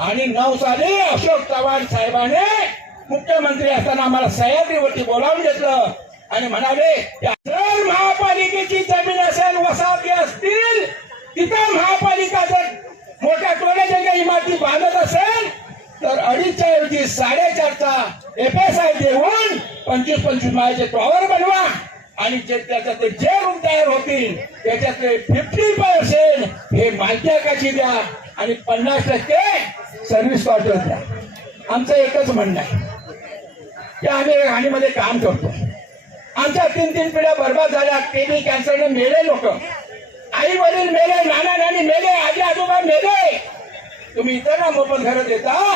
आणि 9 साली अशोक चव्हाण साहेबांनी मुख्यमंत्री असताना आम्हाला सह्याद्रीवरती बोलावून घेतलं आणि म्हणाले जर महापालिकेची जमीन असेल, वसाहती असतील, तिथं महापालिका जर मोठ्या टोळ्याच्या इमारती बांधत असेल तर 2.5च्या ऐवजी 4.5चा FSI देऊन 25-25 माळ्याचे टॉवर बनवा आणि त्याच्यातले जे रूम तयार होतील त्याच्यातले 50% हे मालकी हक्काची द्या आणि 50% सर्व्हिस क्वार्टर द्या. आमचं एकच म्हणणं आहे की आम्ही राहणीमध्ये काम करतो. आमच्या 3 पिढ्या बर्बाद झाल्या. टीबी कॅन्सरने मेले लोक, आई वडील मेले, नाना नानी मेले, आजी आजोबा मेले. तुम्ही इतरांना मोफत घरं देता.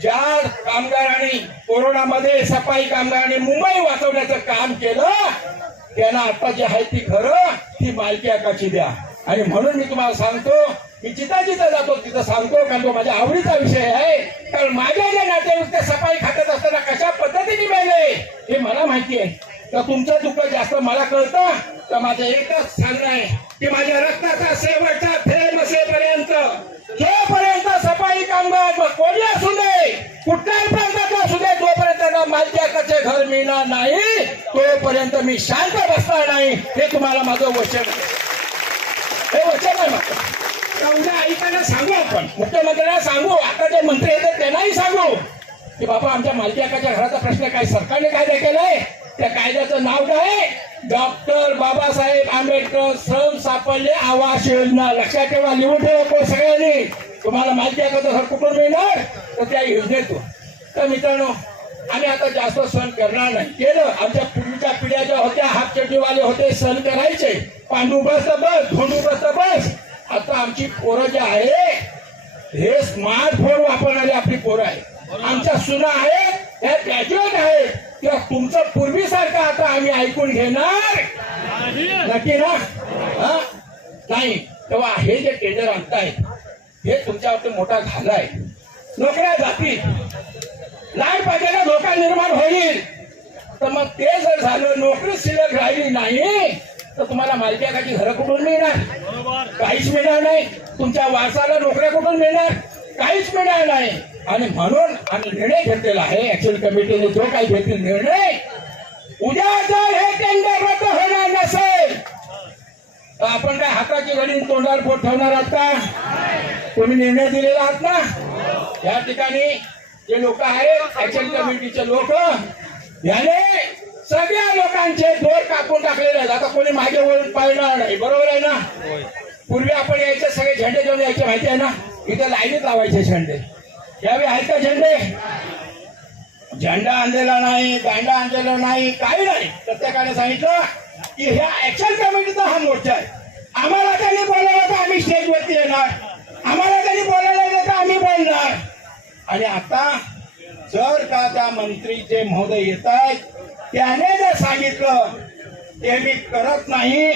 ज्या कामगारांनी कोरोनामध्ये सफाई कामगारांनी मुंबई वाचवण्याचं काम केलं त्यांना आता जी आहे ती घरं ती मालकी हक्काची द्या. आणि म्हणून मी तुम्हाला सांगतो, मी जिथं जिथं जातो तिथं सांगतो, कारण तो माझ्या आवडीचा विषय आहे. कारण माझ्या जे नातेवाईक ते सफाई खात्यात असताना कशा पद्धतीने मेले हे मला माहिती आहे. तर तुमचं दुःख जास्त मला कळतं. तर माझं एकच सांगणं आहे की माझ्या रक्ताचा शेवटचा थेंब असेपर्यंत, जोपर्यंत सफाई कामगार कोणी असू दे, कुठल्याही प्रांताचा असू दे, जोपर्यंत मालकी हक्काचे घर मिळणार नाही तोपर्यंत मी शांत बसणार नाही. हे तुम्हाला माझं वचन आहे. हे वचन आहे माझं. उद्या ऐकायला सांगू, आपण मुख्यमंत्र्यांना सांगू, आता जे मंत्री येतात त्यांनाही सांगू की बाबा आमच्या मालकी हक्काच्या घराचा प्रश्न काय सरकारने कायदा केलाय. त्या कायद्याचं नाव काय? डॉक्टर बाबासाहेब आंबेडकर श्रम साफल्य आवास योजना. लक्षात ठेवा, लिहून ठेवा सगळ्यांनी. तुम्हाला मालकी हक्काचं घर कुठून मिळणार तर त्या योजनेतून. तर मित्रांनो, आम्ही आता जास्त सण करणार नाही. केलं आमच्या पूर्वीच्या पिढ्या ज्या होत्या, हाफ चड्डीवाले होते, सण करायचे, पांडू बस तर बस, धोंडू बस तर बस. आता आमची पोरं जे आहे हे स्मार्टफोन वापरणारी आपली पोरं आहे. आमच्या सुना आहेत, त्या ग्रॅज्युएट आहेत. किंवा तुमचं पूर्वीसारखं आता आम्ही ऐकून घेणार नक्की ना? नाही. तेव्हा हे जे टेंडर आणतायत हे तुमच्यावरती मोठा घाला आहे. नोकऱ्या जातील, लाड पाहिजेला धोका निर्माण होईल. तर मग ते जर झालं, नोकरी शिल्लक राहिली नाही तर तुम्हाला मालकी हक्काची घरं कुठून मिळणार? काहीच मिळणार नाही. तुमच्या वारसाला नोकऱ्या कुठून मिळणार? काहीच मिळणार नाही. आणि म्हणून आम्ही निर्णय घेतलेला आहे, ऍक्शन कमिटीने जो काही घेतलेला निर्णय, उद्या जर हे टेंडर रद्द होणार नसेल तर आपण काय हाताची घडी तोंडावर बोट ठेवणार आहात का? तुम्ही निर्णय दिलेला आहात ना? या ठिकाणी जे लोक आहेत ऍक्शन कमिटीचे लोक, याने सगळ्या लोकांचे दोर कापून टाकलेले आहेत. आता कोणी मागे वळून पाळणार नाही. बरोबर आहे ना? पूर्वी आपण यायचे सगळे झेंडे घेऊन यायचे, माहिती आहे ना? इथे लाईनीत लावायचे झेंडे. यावेळी आहेत का झेंडे? झेंडा आणलेला नाही, दांडा आणलेला नाही, काही नाही. प्रत्येकाने सांगितलं की ह्या ऍक्शन कमिटीचा हा मोर्चा आहे. आम्हाला त्यांनी बोलायला तर आम्ही स्टेजवरती येणार, आम्हाला त्यांनी बोलायला येतं तर आम्ही बोलणार. आणि आता जर का त्या मंत्री जे महोदय येत आहेत त्याने जर सांगितलं ते मी करत नाही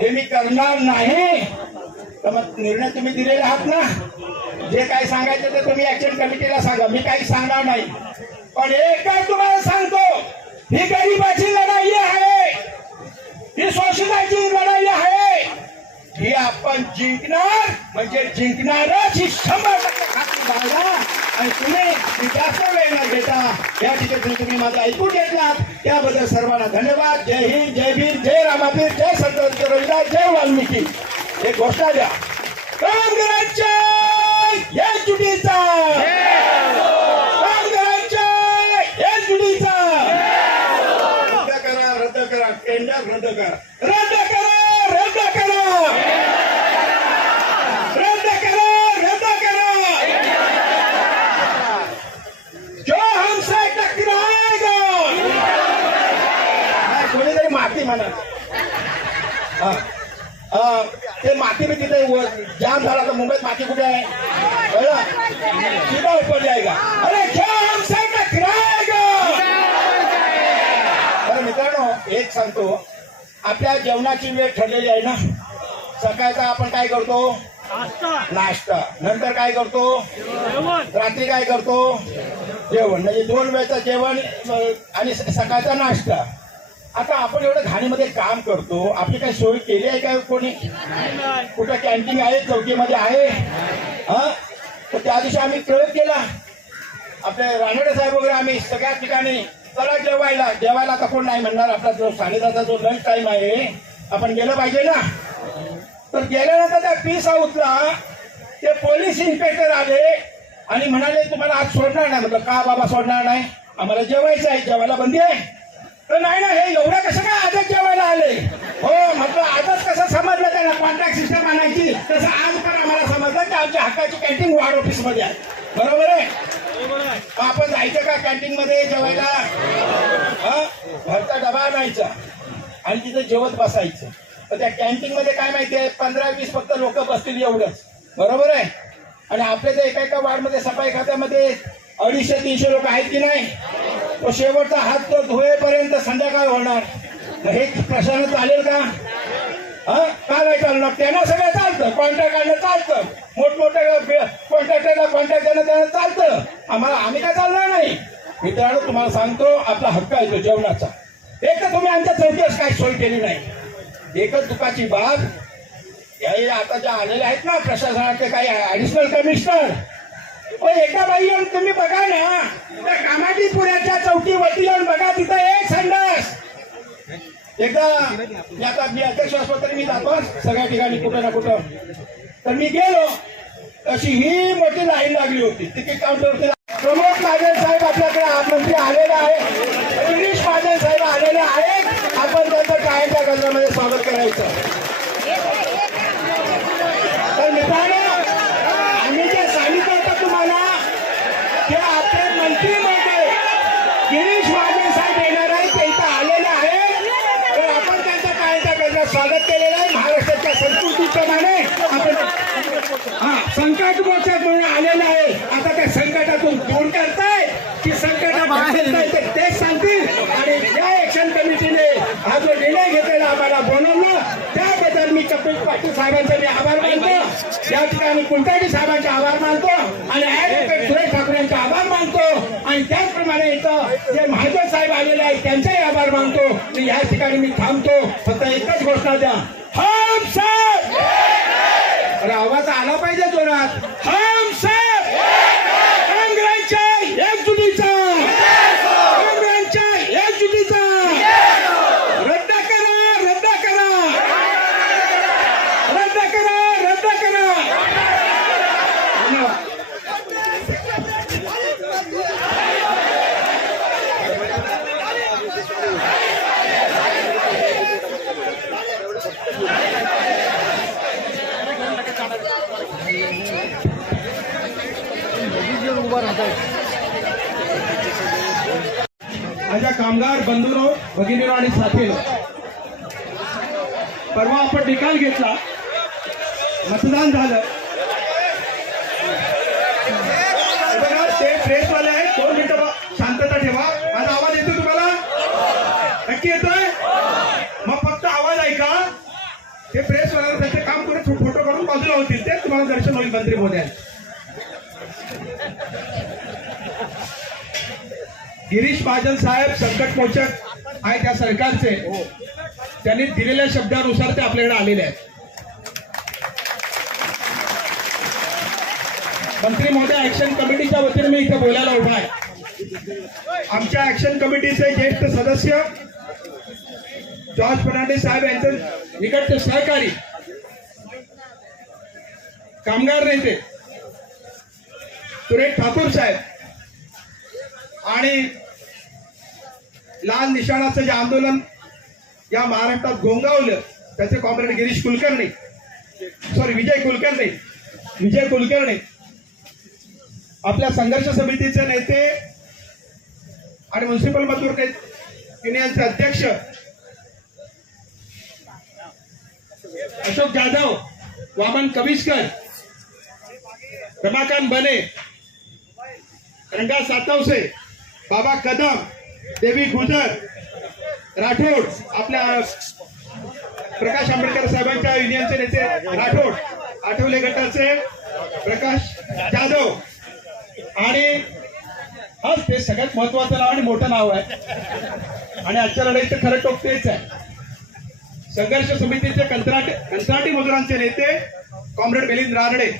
हे मी करणार नाही, तर मग निर्णय तुम्ही दिलेले आहात ना. जे काही सांगायचं ते तुम्ही ऍक्शन कमिटीला सांगा, मी काही सांगणार नाही. पण एक काय तुम्हाला सांगतो, ही गरिबाची लढाई आहे, ही शोषणाची लढाई आहे, ही आपण जिंकणार म्हणजे जिंकणारच, ही 100% खात्री बाळगा. आणि तुम्ही जास्त वेळ न घेता या ठिकाणी तुम्ही माझं ऐकून घेतलात त्याबद्दल सर्वांना धन्यवाद. जय हिंद, जय भीम, जय रामापीर, जय संत रविदास, जय वाल्मिकी. एक गोष्ट द्या, कामगारांच्या एकजुटीचा, कामगारांच्या एकजुटीचा. रद्द करा टेंडर, रद्द करा, रद्द करा, रद्द करा, रद्द करा, रद्द करा. जो हमसे टकराएगा, कोणीतरी माती म्हणा. ते माती में तिथे जाम झाला तर मुंबईत माती कुठे आहे सीधा ऊपर जाएगा. अरे क्या हमसे टकराएगा. बरं मित्रांनो, एक सांगतो, आपल्या जेवणाची वेळ ठरलेली आहे ना. सकाळचा आपण काय करतो, नाश्ता. नंतर काय करतो, रात्री काय करतो, जेवण. म्हणजे 2 वेळचं जेवण आणि सकाळचा नाश्ता. आता आपण एवढं घाणीमध्ये काम करतो, आपली काही सोय केली आहे का कोणी? कुठं कॅन्टीन आहे, चौकीमध्ये आहे? तर त्या दिवशी आम्ही प्रयोग केला, आपले रानडे साहेब वगैरे आम्ही सगळ्या ठिकाणी चला जेवायला. जेवायला आता कोण नाही म्हणणार. आपला जो 10:30चा जो लंच टाइम आहे, आपण गेलं पाहिजे ना. तर गेल्यानंतर त्या पीस हाऊसला ते पोलीस इन्स्पेक्टर आले आणि म्हणाले तुम्हाला आज सोडणार नाही. म्हटलं का बाबा सोडणार नाही, आम्हाला जेवायचं आहे, जेवायला बंदी आहे. तर नाही ना, हे एवढं कसं काय आजच जेवायला आले. हो म्हटलं, आजच कसं समजलं त्यांना कॉन्ट्रॅक्ट सिस्टम आणायची, तसं आज पण आम्हाला समजलं की आमच्या हक्काची कॅन्टीन वार्ड ऑफिस मध्ये आहे. बरोबर आहे. आपण जायचं का कॅन्टीन मध्ये जेवायला? घरचा डबा आणायचा आणि तिथे जेवत बसायचं. तर त्या कॅन्टीन मध्ये काय माहितीये, 15-20 फक्त लोक बसतील एवढंच. बरोबर आहे. आणि आपल्या त्या एका वार्डमध्ये सफाई खात्यामध्ये 250-300 लोक आहेत की नाही. तो शेवटचा हात तो धुवेपर्यंत संध्याकाळ होणार. हे प्रश्न चालेल का? का नाही चालणार? त्यांना सगळं चालतं, कॉन्ट्रॅक्ट काढणं चालतं, मोठमोठ्या कॉन्ट्रॅक्टरला कॉन्ट्रॅक्ट देणं चालतं. आम्ही काय चालणार नाही. मित्रांनो, तुम्हाला सांगतो, आपला हक्क आहे तो जेवणाचा. एक तर तुम्ही आमच्या चौकीस काही सोय केली नाही. एकच दुखाची बाब, हे आता ज्या आलेले आहेत ना प्रशासनाचे काही ऍडिशनल कमिशनर, एकदा बाई येऊन तुम्ही बघा ना, त्या कामाटीपुऱ्याच्या चौकीवरती येऊन बघा, तिथं एक संडास. एकदा मी अध्यक्ष असलो तरी मी जातो सगळ्या ठिकाणी कुठं ना कुठं. तर मी गेलो, अशी ही मोठी लाईन लागली होती तिकीट काउंटरवरती. प्रमोद महाजन साहेब आपल्याकडे मंत्री आलेले आहे, गिरीश महाजन साहेब आलेले आहेत. आपण त्यांचं कायमच्या गजरामध्ये स्वागत करायचं. तर मित्रांनो, आम्ही जे सांगितलं होतं तुम्हाला की आपले मंत्री महोदय गिरीश महाजन साहेब येणार आहेत, ते इथं आलेले आहेत. तर आपण त्यांचं कायमच्या गजरात स्वागत केलेलं आहे. महाराष्ट्राच्या संस्कृतीप्रमाणे आपण संकट मोचक म्हणून आलेलं आहे. आता त्या संकटातून दूर करताय की संकटात तेच सांगतील. आणि या ऍक्शन कमिटीने हा जो निर्णय घेतलेला आम्हाला बोलवलं त्याबद्दल मी कपिल पाटील साहेबांचे मी आभार मानतो. या ठिकाणी कुलकर्णी साहेबांचे आभार मानतो आणि ऍडव्होकेट सुरेश ठाकूर यांचे आभार मानतो. आणि त्याचप्रमाणे इथं जे महाजन साहेब आलेले आहेत त्यांचाही आभार मानतो. या ठिकाणी मी थांबतो. फक्त एकच घोषणा द्या, हम सब. अरे आवाज आला पाहिजे जोरात. हम सब काँग्रेसच्या एकजुटीचा, काँग्रेसच्या एकजुटीचा. रद्द करा, रद्द करा, रद्द करा, रद्द करा. धन्यवाद. माझ्या कामगार बंधूंनो, भगिनींनो आणि साथीनो, परवा आपण निकाल घेतला, मतदान झालं. ते प्रेसवाले आहेत, 2 मिनिटं शांतता ठेवा. माझा आवाज येतो तुम्हाला? नक्की येतोय? मग फक्त आवाज ऐका. तुम्हाला दर्शन होईल मंत्री महोदय. गिरीश महाजन साहेब संकट मोचक आहेत त्या सरकारचे. त्यांनी दिलेल्या शब्दानुसार ते आपल्याकडे आलेले आहेत. मंत्री महोदय, ऍक्शन कमिटीच्या वतीने मी इथे बोलायला उभा आहे. आमच्या ऍक्शन कमिटीचे ज्येष्ठ सदस्य जॉर्ज फर्नांडिस साहेब यांचे निकटचे सहकारी, कामगार नेते सुरेश ठाकूर साहेब आणि लाल निशाणाचं जे आंदोलन या महाराष्ट्रात घोंगावलं त्याचे कॉम्रेड गिरीश कुलकर्णी, विजय कुलकर्णी, आपल्या संघर्ष समितीचे नेते आणि म्युन्सिपल मजदूर युनियनचे अध्यक्ष अशोक जाधव, वामन कविस्कर, रमाकांत बने, रंगा सातवसे, बाबा कदम, देवी गुजर, राठोड, आपल्या प्रकाश आंबेडकर साहेबांच्या युनियनचे नेते राठोड, आठवले गटाचे प्रकाश जाधव आणि हाच ते सगळ्यात महत्वाचं नाव आणि मोठं नाव आहे आणि आजच्या लढाईचं खरं टोक तेच आहे. संघर्ष समितीचे कंत्राटी मजुरांचे नेते कॉम्रेड मिलिंद रानडे,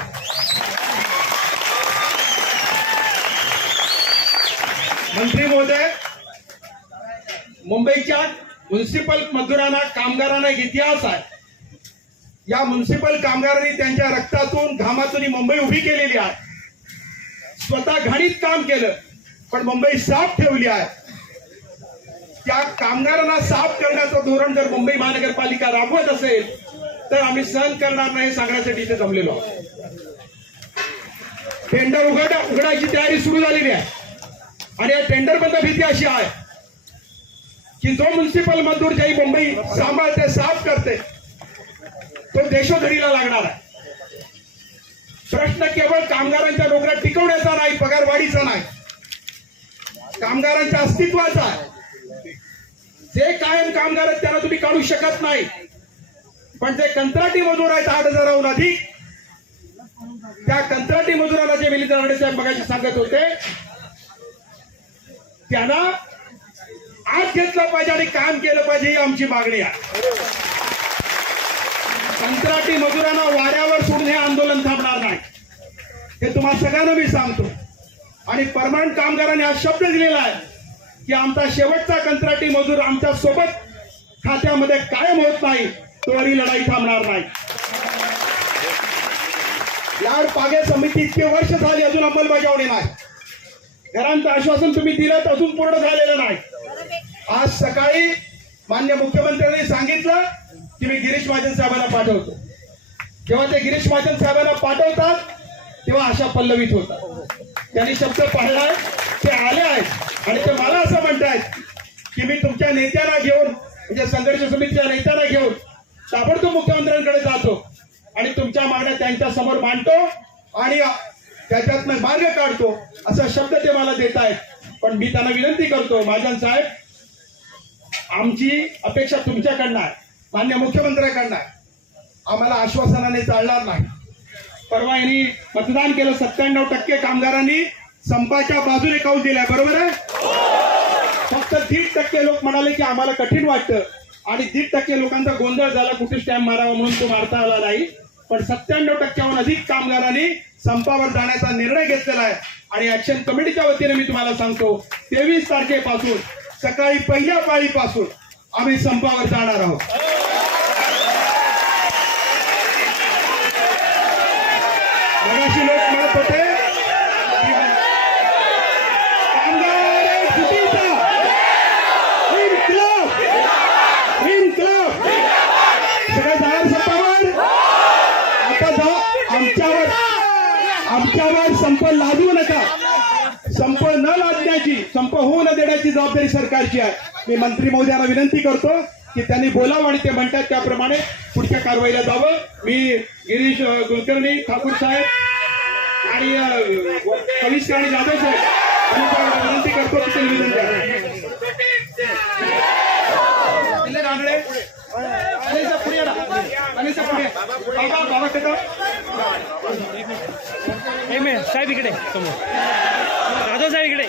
मंत्री महोदय, मुंबईच्या म्युन्सिपल मजुरांना कामगारांना एक इतिहास आहे. या म्युन्सिपल कामगारांनी त्यांच्या रक्तातून घामातून ही मुंबई उभी केलेली आहे. स्वतः घाणीत काम केलं पण मुंबई साफ ठेवली आहे. त्या कामगारांना साफ करण्याचं धोरण जर मुंबई महानगरपालिका राबवत असेल तर आम्ही सहन करणार नाही सांगण्यासाठी इथे जमलेलो आहोत. टेंडर उघडायची तयारी सुरू झालेली आहे आणि या टेंडर बंद भीती अशी आहे की जो म्युन्सिपल मजदूर ज्याही मुंबई सांभाळते, साफ करते, तो देशोधडीला लागणार आहे. प्रश्न केवळ कामगारांच्या नोकऱ्या टिकवण्याचा नाही, पगारवाढीचा नाही, कामगारांच्या अस्तित्वाचा आहे. जे कायम कामगार आहेत त्यांना तुम्ही काढू शकत नाही, पण जे कंत्राटी मजूर आहेत 8,000हून अधिक, त्या कंत्राटी मजुराला जे मिलिंद रानडे साहेब मगाशी सांगत होते त्यांना आत घेतलं पाहिजे आणि काम केलं पाहिजे ही आमची मागणी आहे. कंत्राटी मजुरांना वाऱ्यावर सोडून हे आंदोलन थांबणार नाही, हे तुम्हाला सगळ्यांना मी सांगतो. आणि परमनंट कामगारांनी हा शब्द दिलेला आहे की आमचा शेवटचा कंत्राटी मजूर आमच्या सोबत खात्यामध्ये कायम होत नाही तोवर ही लढाई थांबणार नाही. लाड पागे समिती इतके वर्ष झाली अजून अंमलबजावणी नाही. घरांचं आश्वासन तुम्ही दिलं अजून पूर्ण झालेलं नाही. आज सकाळी माननीय मुख्यमंत्र्यांनी सांगितलं की मी गिरीश महाजन साहेबांना पाठवतो. जेव्हा ते गिरीश महाजन साहेबांना पाठवतात तेव्हा अशा पल्लवीत होतात. त्यांनी शब्द पाळलाय, ते आले आहेत आणि ते मला असं म्हणतायत की मी तुमच्या नेत्यांना घेऊन म्हणजे संघर्ष समितीच्या नेत्यांना घेऊन ताबडतोब मुख्यमंत्र्यांकडे जातो आणि तुमच्या मागण्या त्यांच्या समोर मांडतो आणि त्याच्यातनं मार्ग काढतो असा शब्द ते मला देत आहेत. पण मी त्यांना विनंती करतो, महाजन साहेब, आमची अपेक्षा तुमच्याकडनं आहे, मान्य मुख्यमंत्र्यांकडनं आहे. आम्हाला आश्वासनाने चालणार नाही. परवा यांनी मतदान केलं, 97% कामगारांनी संपाच्या बाजूने कौल दिलाय, बरोबर आहे. फक्त 1.5% लोक म्हणाले की आम्हाला कठीण वाटतं आणि 1.5% लोकांचा गोंधळ झाला, कुठे स्टॅम्प मारावा म्हणून तो मारता आला नाही. पण 97%हून अधिक कामगारांनी संपावर जाण्याचा निर्णय घेतलेला आहे आणि ऍक्शन कमिटीच्या वतीने मी तुम्हाला सांगतो 23 तारखेपासून सकाळी पहिल्या पाळीपासून आम्ही संपावर जाणार आहोत. मगाशी लोक म्हणत होते आमच्यावर संप लादू नका. संप न लादण्याची, संप होऊ न देण्याची जबाबदारी सरकारची आहे. मी मंत्री महोदयांना विनंती करतो की त्यांनी बोलावं आणि ते म्हणतात त्याप्रमाणे पुढच्या कारवाईला जावं. मी गिरीश कुलकर्णी, ठाकूर साहेब आणि कविस्कर आणि जाधव साहेब यांना विनंती करतो की ते निवेदन द्या. रानडे पुढे बाबा कदम साहेब इकडे समोर, जाधव साहेब इकडे.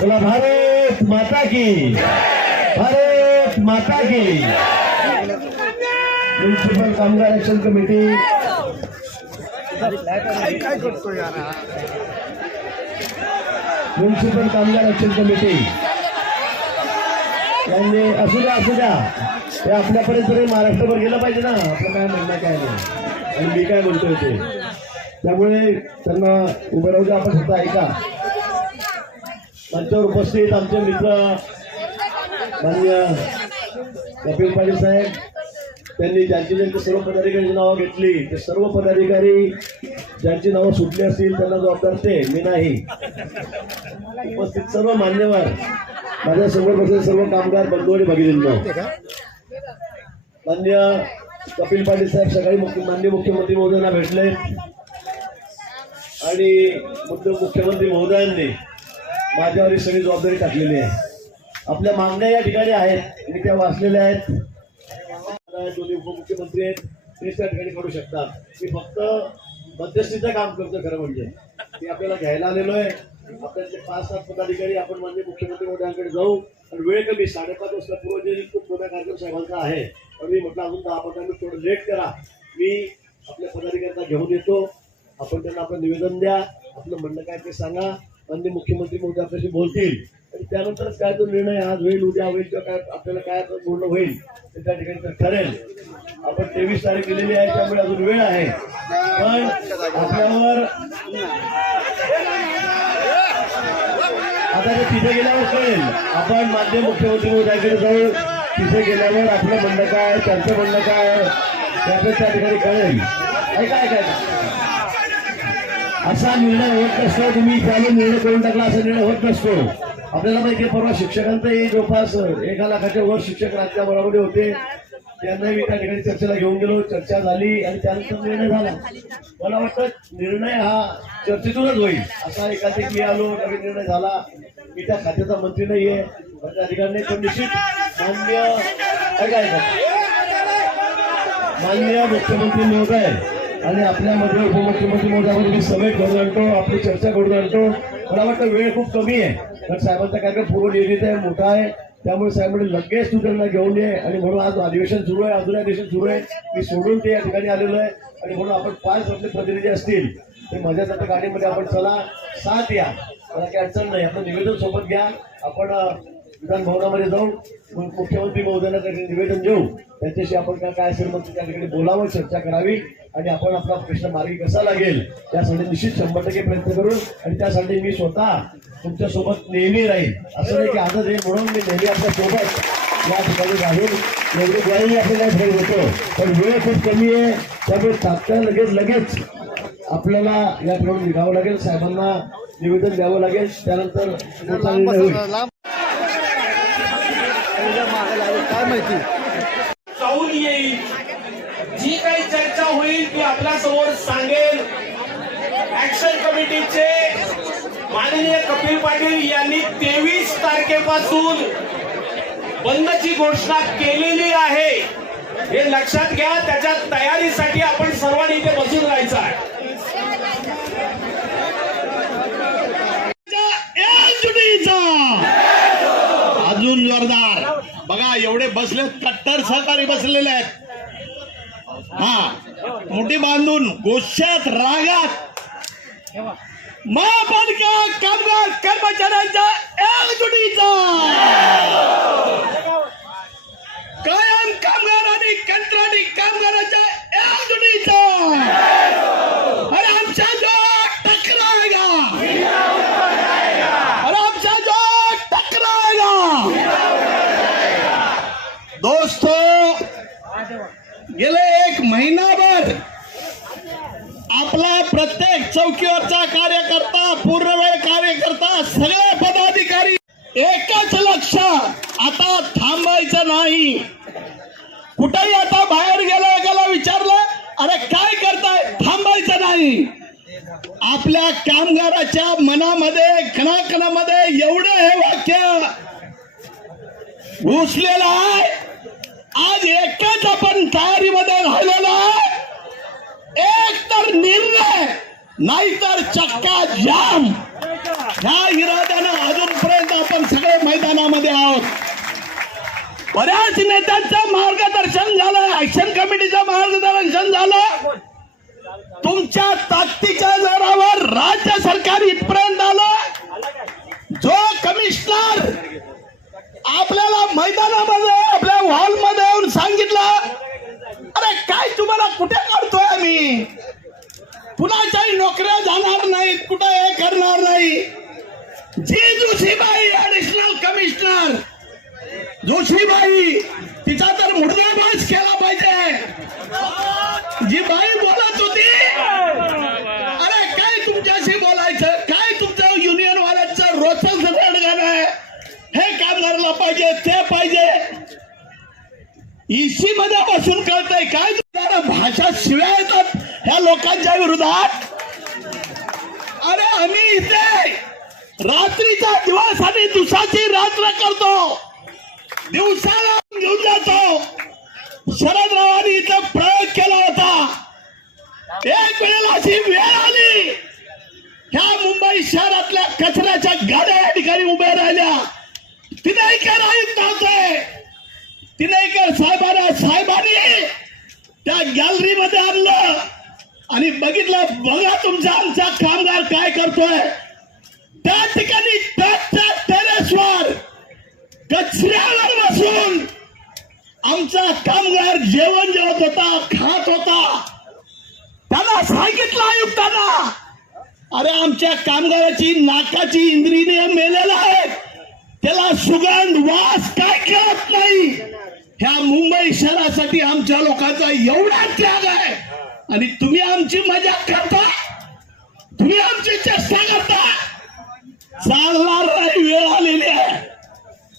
बोला भारत माता की, भारत माता की. म्युन्सिपल कामगार ऍक्शन कमिटी, काय करतो यार? म्युन्सिपल कामगार ऍक्शन कमिटी यांनी असू द्या ते आपल्यापर्यंत तरी महाराष्ट्रभर गेलं पाहिजे ना, आपलं काय म्हणणं काय नाही आणि मी काय म्हणतोय ते. त्यामुळे त्यांना उभं राहू द्या, आपण फक्त ऐका. मंचावर उपस्थित आमचे मित्र माननीय कपिल पाटील साहेब, त्यांनी ज्यांची सर्व पदाधिकाऱ्यांची नावं घेतली, ते सर्व पदाधिकारी ज्यांची नावं सुटली असतील त्यांना जबाबदार ते, मी नाही. उपस्थित सर्व मान्यवर, माझ्या समोर बसलेले सर्व कामगार बंधू आणि भगिनींनो, माननीय कपिल पाटील साहेब सकाळी माननीय मुख्यमंत्री महोदयांना भेटले आणि मुख्यमंत्री महोदयांनी माझ्यावर ही सगळी जबाबदारी टाकलेली आहे. आपल्या मागण्या या ठिकाणी आहेत, मी त्या वाचलेल्या आहेत. दोन्ही उपमुख्यमंत्री आहेत, ते त्या ठिकाणी करू शकतात. मी फक्त मध्यस्थीचं काम करतो. खरं म्हणजे मी आपल्याला घ्यायला आलेलो आहे. आपल्याचे 5-7 पदाधिकारी आपण माननीय मुख्यमंत्री महोदयांकडे जाऊ आणि वेळ कमी 5:30 वाजता पूर्वजयंती खूप मोठा कार्यक्रम साहेबांचा आहे. पण मी म्हटलं अजून 10-15 मिनिट थोडं लेट करा, मी आपल्या पदाधिकाऱ्यांना घेऊन येतो. आपण त्यांना आपलं निवेदन द्या, आपलं म्हणणं काय ते सांगा. माननीय मुख्यमंत्री महोदय आपल्याशी बोलतील आणि त्यानंतरच काय तो निर्णय आज होईल, उद्या होईल किंवा काय आपल्याला काय पूर्ण होईल ते त्या ठिकाणी ठरेल. आपण 23 तारीख दिलेली आहे, त्यामुळे अजून वेळ आहे. पण आपल्यावर आता ते तिथे गेल्यावर कळेल. आपण माननीय मुख्यमंत्री महोदयाकडे जाऊ, तिथे गेल्यावर आपलं म्हणणं काय, त्यांचं म्हणणं काय, त्याचं त्या ठिकाणी कळेल. ऐका असा निर्णय होत नसतो. तुम्ही चालू निर्णय करून टाकला असा निर्णय होत नसतो. आपल्याला माहिती आहे, परवा शिक्षकांचंही जवळपास 1 लाखाच्या वर शिक्षक राज्या बरोबर होते. त्यांनाही मी त्या ठिकाणी चर्चेला घेऊन गेलो, चर्चा झाली आणि त्यानंतर निर्णय झाला. मला वाटतं निर्णय हा चर्चेतूनच होईल. असा एखादी मी आलो नवीन निर्णय झाला, मी त्या खात्याचा मंत्री नाहीये, माझ्या अधिकाऱ्यांनी पण निश्चित माननीय मुख्यमंत्री महोदय आणि आपल्यामध्ये उपमुख्यमंत्री महोदयामध्ये मी सभेत घडून आणतो, आपली चर्चा घडून आणतो. मला वाटतं वेळ खूप कमी आहे, कारण साहेबांचा कार्यक्रम पूर्वनियोजित आहे, मोठा आहे. त्यामुळे साहेब म्हणजे लगेच तू त्यांना घेऊन ये आणि म्हणून आज अधिवेशन सुरू आहे, अजून अधिवेशन सुरू आहे. मी सोडून ते या ठिकाणी आलेलो आहे आणि म्हणून आपण 5 आपले प्रतिनिधी असतील ते माझ्या जाता गाडीमध्ये आपण चला, साथ या, मला काही अडचण नाही. आपलं निवेदन सोबत घ्या. आपण विधान भवनामध्ये जाऊन मुख्यमंत्री महोदयांना निवेदन देऊ, त्यांच्याशी आपण काय असेल मग त्या ठिकाणी बोलावं, चर्चा करावी आणि आपण आपला प्रश्न मार्गी कसा लागेल त्यासाठी निश्चित 100% प्रयत्न करू. आणि त्यासाठी मी स्वतः तुमच्या सोबत नेहमी राहील. असं नाही की आजच हे म्हणून मी नेहमी आपल्या सोबत या ठिकाणी राहून एवढी ग्वाही आपल्याला फेर होतो. पण वेळ खूप कमी आहे, त्यामुळे तात्काळ लगेच आपल्याला या ठिकाणी निघावं लागेल, साहेबांना निवेदन द्यावं लागेल, त्यानंतर पुढचा निर्णय होईल. काय माहिती जाऊन येईल, जी काही चर्चा होईल ती आपल्या समोर सांगेल. ऍक्शन कमिटीचे माननीय कपिल पाटील यांनी 23 तारखेपासून बंदची घोषणा केलेली आहे, हे लक्षात घ्या. त्याच्या तयारीसाठी आपण सर्वांनी इथे बसून राहायचं आहे. अजून जोरदार बघा, एवढे बसले, कट्टर सहकारी बसलेले आहेत. मोठी बांधून गोष्यात रागात महापालिका कामगार कर्मचाऱ्यांच्या एकजुटीचा, कायम कामगार आणि कंत्राटी कामगारांच्या एकजुटीचा. अरे आमचा जो टकराएगा, अरे आमचा जो टकराएगा. दोस्तों, गेले 1 महिनाभर आपला प्रत्येक चौकीवरचा कार्यकर्ता, पूर्णवेळ कार्यकर्ता, सगळे पदाधिकारी एकच लक्ष, आता थांबायचं नाही. कुठेही आता बाहेर गेला, एकाला विचारलं अरे काय नाही. आपल्या कामगाराच्या मनामध्ये कणाकणामध्ये एवढं हे वाक्य घुसलेलं आहे. आज एकच आपण तयारीमध्ये राहिलेलो आहे. एक तर निर्णय नाहीतर चक्का जाम, ह्या इराद्यानं अजूनपर्यंत आपण सगळे मैदानामध्ये आहोत. बऱ्याच नेत्यांचं मार्गदर्शन झालं, ऍक्शन कमिटीचं मार्गदर्शन झालं. तुमच्या ताकदीच्या जोरावर राज्य सरकार इथपर्यंत आलं. जो कमिशनर आपल्याला मैदानामध्ये आपल्या हॉलमध्ये येऊन सांगितलं, अरे काय तुम्हाला कुठे काढतोय आम्ही, कुणाच्याही नोकऱ्या जाणार नाहीत, कुठे हे करणार नाही. जी जोशीबाई ऍडिशनल कमिशनर जोशीबाई, तिचा तर मुर्दाबाद केला पाहिजे. जी बाई बोलत होती, अरे काय तुमच्याशी बोलायचं, काय तुमचं युनियन वाल्यांचं रोजच रडगाणं आहे, हे कामगाराला पाहिजे, ते पाहिजे. इसी मध्ये बसून कळतंय काय जरा भाषा शिव्या येतात ह्या लोकांच्या विरोधात. अरे आम्ही इथे रात्रीचा दिवस आणि दिवसाची रात्र करतो, दिवसाला घेऊन जातो. शरदरावांनी इथं प्रयोग केला होता. एक वेळेला अशी वेळ आली, ह्या मुंबई शहरातल्या कचऱ्याच्या गाड्या या ठिकाणी उभ्या राहिल्या. तिनेकर आयुक्त होते, तिनेकर साहेबांनी त्या गॅलरीमध्ये आणलं आणि बघितलं, बघा तुमचा आमचा कामगार काय करतोय. त्या ठिकाणी टचच्या टेरेसवर कचऱ्यावर बसून आमचा कामगार जेवण जेवत होता, खात होता. त्याला सांगितलं आयुक्तांना, अरे आमच्या कामगाराची नाकाची इंद्रिय मेलेला आहे, त्याला सुगंध वास काय कळत नाही. ह्या मुंबई शहरासाठी आमच्या लोकांचा एवढा त्याग आहे आणि तुम्ही आमची मजा करता, तुम्ही आमची चेष्टा करता. चालणार नाही, वेळ आलेली आहे.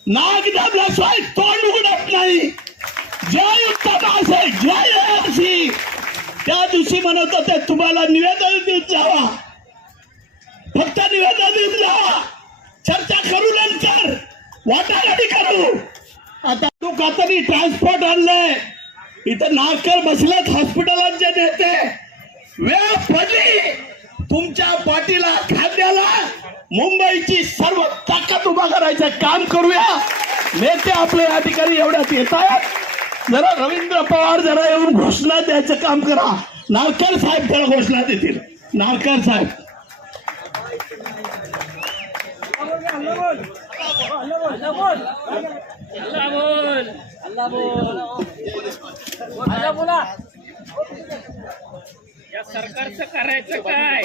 नाक दाबल्याशिवाय तोंड उघडत नाही. जय उत्तम असे जय अशी त्या दिवशी म्हणत होते, तुम्हाला निवेदन देऊन जावा, फक्त निवेदन देऊन जावा, चर्चा करू, नंतर वाटाघाटी करू. आता तू कातरी ट्रान्सपोर्ट आणलंय, इथं नारकर बसलेत हॉस्पिटलांचे नेते. वेळ पडली, तुमच्या पाठीला खांद्याला मुंबईची सर्व ताकद उभा करायचं काम करूया. नेते आपले या ठिकाणी एवढ्यात येत आहेत. जरा रवींद्र पवार जरा येऊन घोषणा द्यायचं काम करा. नारकर साहेब त्याला घोषणा देतील. नारकर साहेब, या सरकारचं करायचं काय?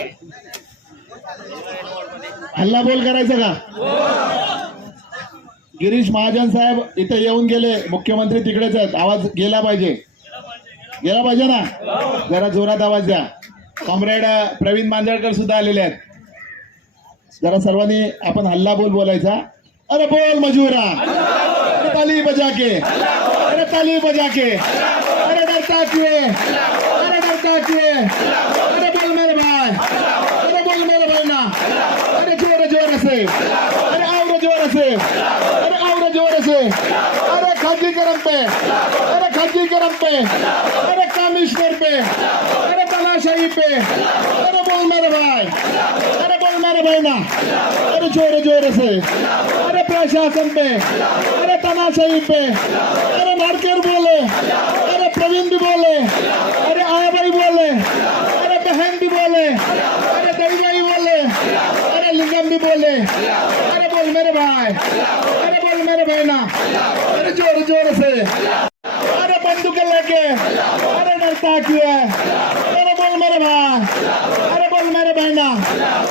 हल्ला बोल करायचं का? गिरीश महाजन साहेब इथे येऊन गेले, मुख्यमंत्री तिकडेच आहेत. आवाज गेला पाहिजे, गेला पाहिजे ना, जरा जोरात आवाज द्या. कॉम्रेड प्रवीण मांजळकर सुद्धा आलेले आहेत. जरा सर्वांनी आपण हल्ला बोल बोलायचा. अरे बोल मजूरा, अरे ताली बजा के, अरे ताली बजा के, अरे डरता क्यों, अरे डरता क्यों, अरे बोल मेरे भाई, अरे बोल मेरे भाई ना, अरे जोर जोर से, अरे आओ जोर से, अरे आओ जोर से, अरे खाजी करम पे, अरे खाजी करम पे, अरे कमिश्नर पे, अरे तलाशाही पे, अरे बोल मेरे भाई, अरे बोल मेरे भाई ना, अरे जोर जोर से, अरे प्रशासन पे, अरे तनाशाही पे, अरे नारकेर बोले, अरे प्रवीण भी बोले, अरे आया भाई बोले, अरे बहन भी बोले, अरे दई भाई बोले, अरे लिंगम भी बोले, अरे बोल मेरे भाई, अरे बोल मेरे भाई ना, अरे जोर जोर से, अरे बंदूक लेके, अरे डरता क्यों है, अरे बोल मेरे भाई, अरे बोल मेरे भाई ना,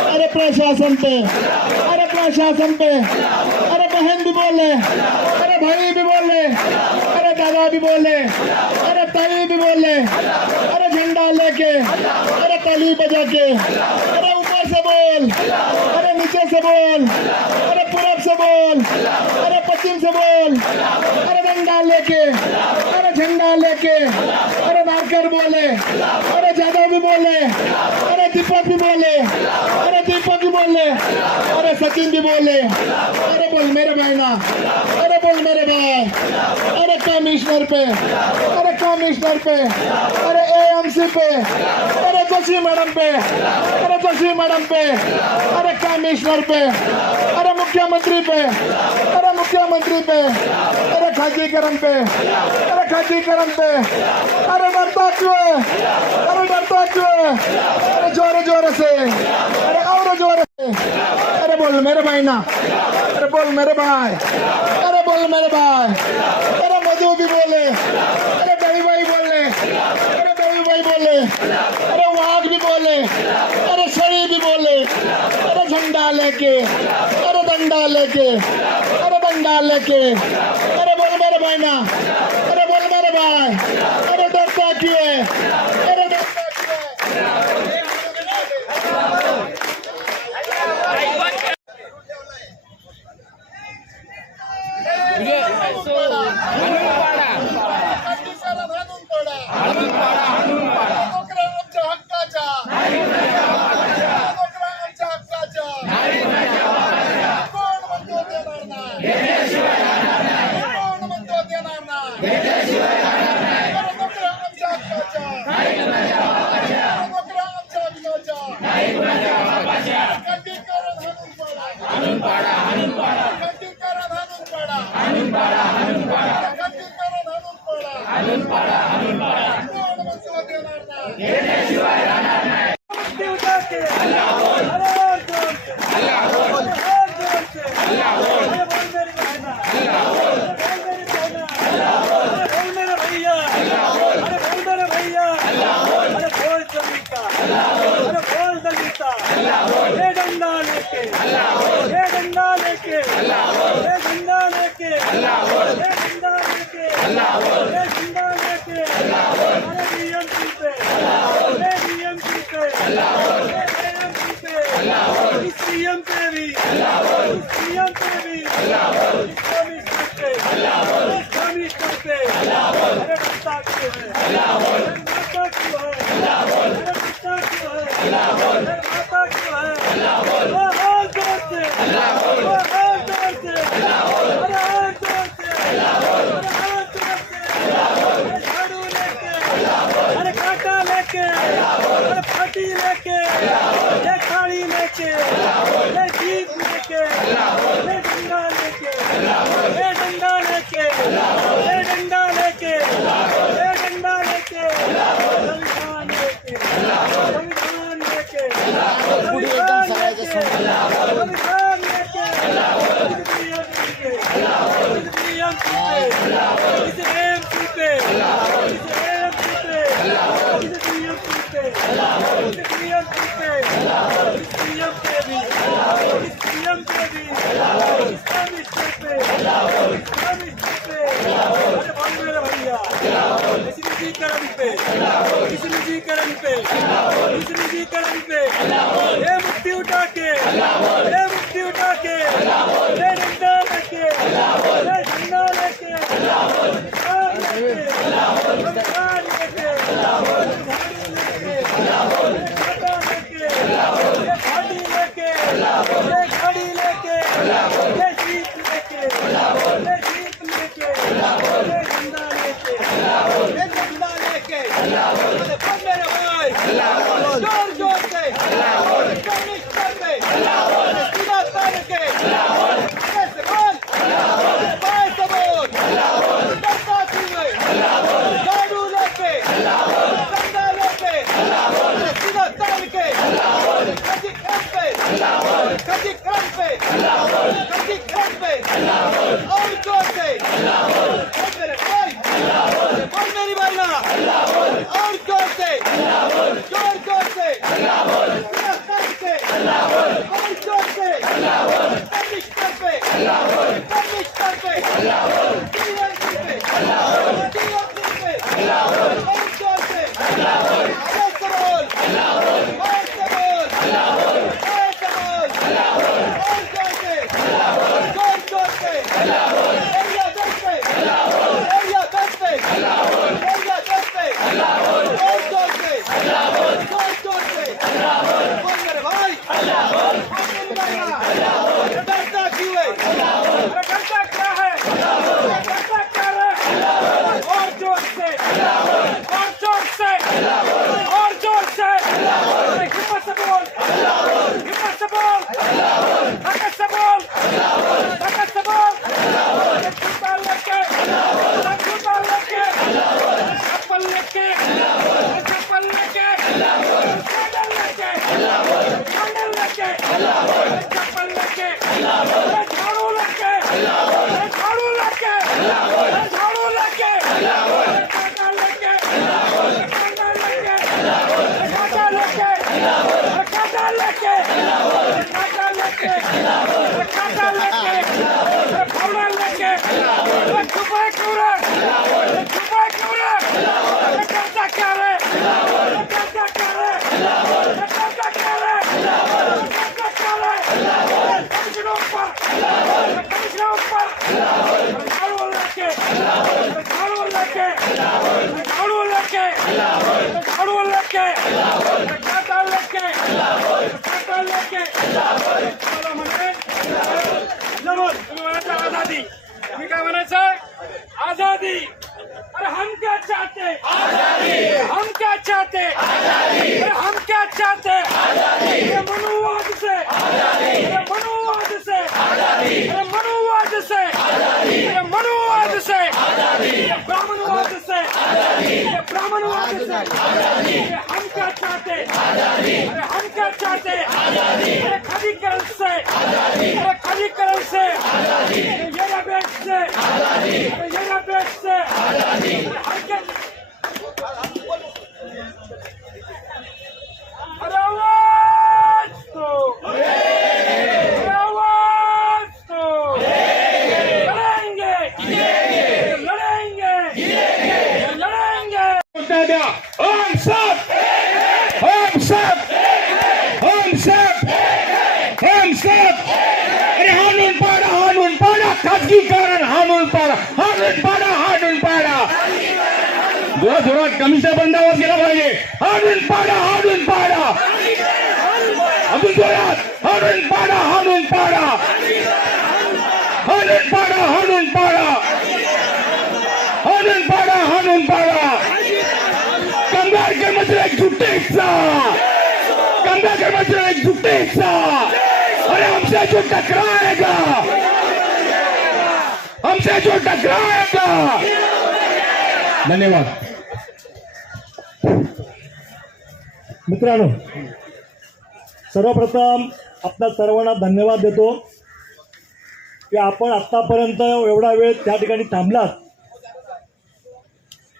अरे प्रशासन पे, अरे प्रशासन पे, अरे बहन भी बोले, अरे भाई भी बोले, अरे दादा भी बोले, अरे ताई भी बोले, अरे झंडा लेके, अरे ताली बजा के, अरे ऊपर से बोल, अरे नीचे से बोल, अरे पूरब से बोल, अरे पश्चिम से बोल, अरे डंडा लेके, अरे झंडा लेके, अरे सावरकर बोले, अरे जादव भी बोले, अरे दीपक भी बोले, अरे दीपक भी बोले, अरे सचिन भी बोले। अरे बोल मेरे भाई ना, अरे बोल मेरे भाई, अरे कमिश्नर पे, अरे कमिश्नर पे, अरे एएमसी पे, अरे जोशी मैडम पे, अरे जोशी मैडम पे, अरे कमिश्नर पे, अरे मुख्यमंत्री पे, अरे मुख्यमंत्री पे, अरे खाजीकरण पे, अरे खाजीकरण पे। अरे डरता क्यों है, अरे डरता क्यों है? अरे जोरे जोरे से, अरे और जोरे से। अरे बोल मेरे भाई ना, अरे बोल मेरे भाई, अरे बोल मेरे भाई। अरे मधु भी बोले, अरे दही भाई बोले, अरे दही भाई बोले, अरे वाघ भी बोले, अरे सड़ी भी बोले, अरे झंडा लेके, अरे डंडा लेके, अरे डंडा लेके। अरे बोल मेरे भाई ना, अरे बोल मेरे भाई, अरे डरता क्यों है, अरे डरता क्यों है? और झाड़ू लेके झाड़ू लेके काटा लेके काटा लेके मला म्हणे जरूर तुम्ही म्हणायचं आझादी तुम्ही काय म्हणायचं आझादी अरे हम क्या चाहते हम क्या चाहते अरे हम क्या चाहते अरे मनुवाद से अरे मनुवाद से अरे मनुवाद से अरे मनुवाद से अरे ब्राह्मणवाद से अरे ब्राह्मणवाद से अरे हम क्या चाहते अरे हम क्या चाहते अरे खलीकरण से अरे खलीकरण से अरे येरा बेट से अरे येरा बेट से अरे हम क्या अरे आवाज तो आवाज तो लड़ेंगे लड़ेंगे लड़ेंगे हम सब हम सब हम सब हम सब अरे हाणून पाडा खाजगीकरण हाणून पाडा जोरात कमिशन बंदावर गेला पाहिजे हाणून पाडा अजून जोरात हाणून पाडा कामगार कर्मचारी एकजुट हिस्सा अरे हमसे जो टकराएगा धन्यवाद. मित्रांनो, सर्वप्रथम आपल्या सर्वांना धन्यवाद देतो की आपण आतापर्यंत एवढा वेळ त्या ठिकाणी थांबलात.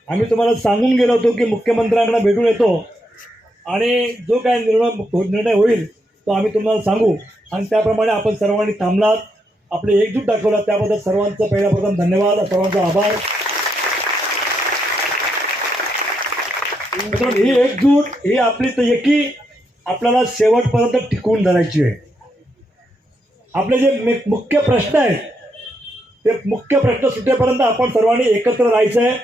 आम्ही तुम्हाला सांगून गेलो होतो की मुख्यमंत्र्यांकडे भेटून येतो आणि जो काय निर्णय होईल तो आम्ही तुम्हाला सांगू आणि त्याप्रमाणे आपण सर्वांनी थांबलात, आपले एकजूट दाखवला, त्याबद्दल सर्वांचं पहिल्या प्रथम धन्यवाद, सर्वांचा आभार. मित्रांनो, ही एकजूट ही आपली तर एकी आपल्याला शेवटपर्यंत टिकवून धरायची आहे. आपले जे मुख्य प्रश्न आहेत ते मुख्य प्रश्न सुटेपर्यंत आपण सर्वांनी एकत्र राहायचं आहे.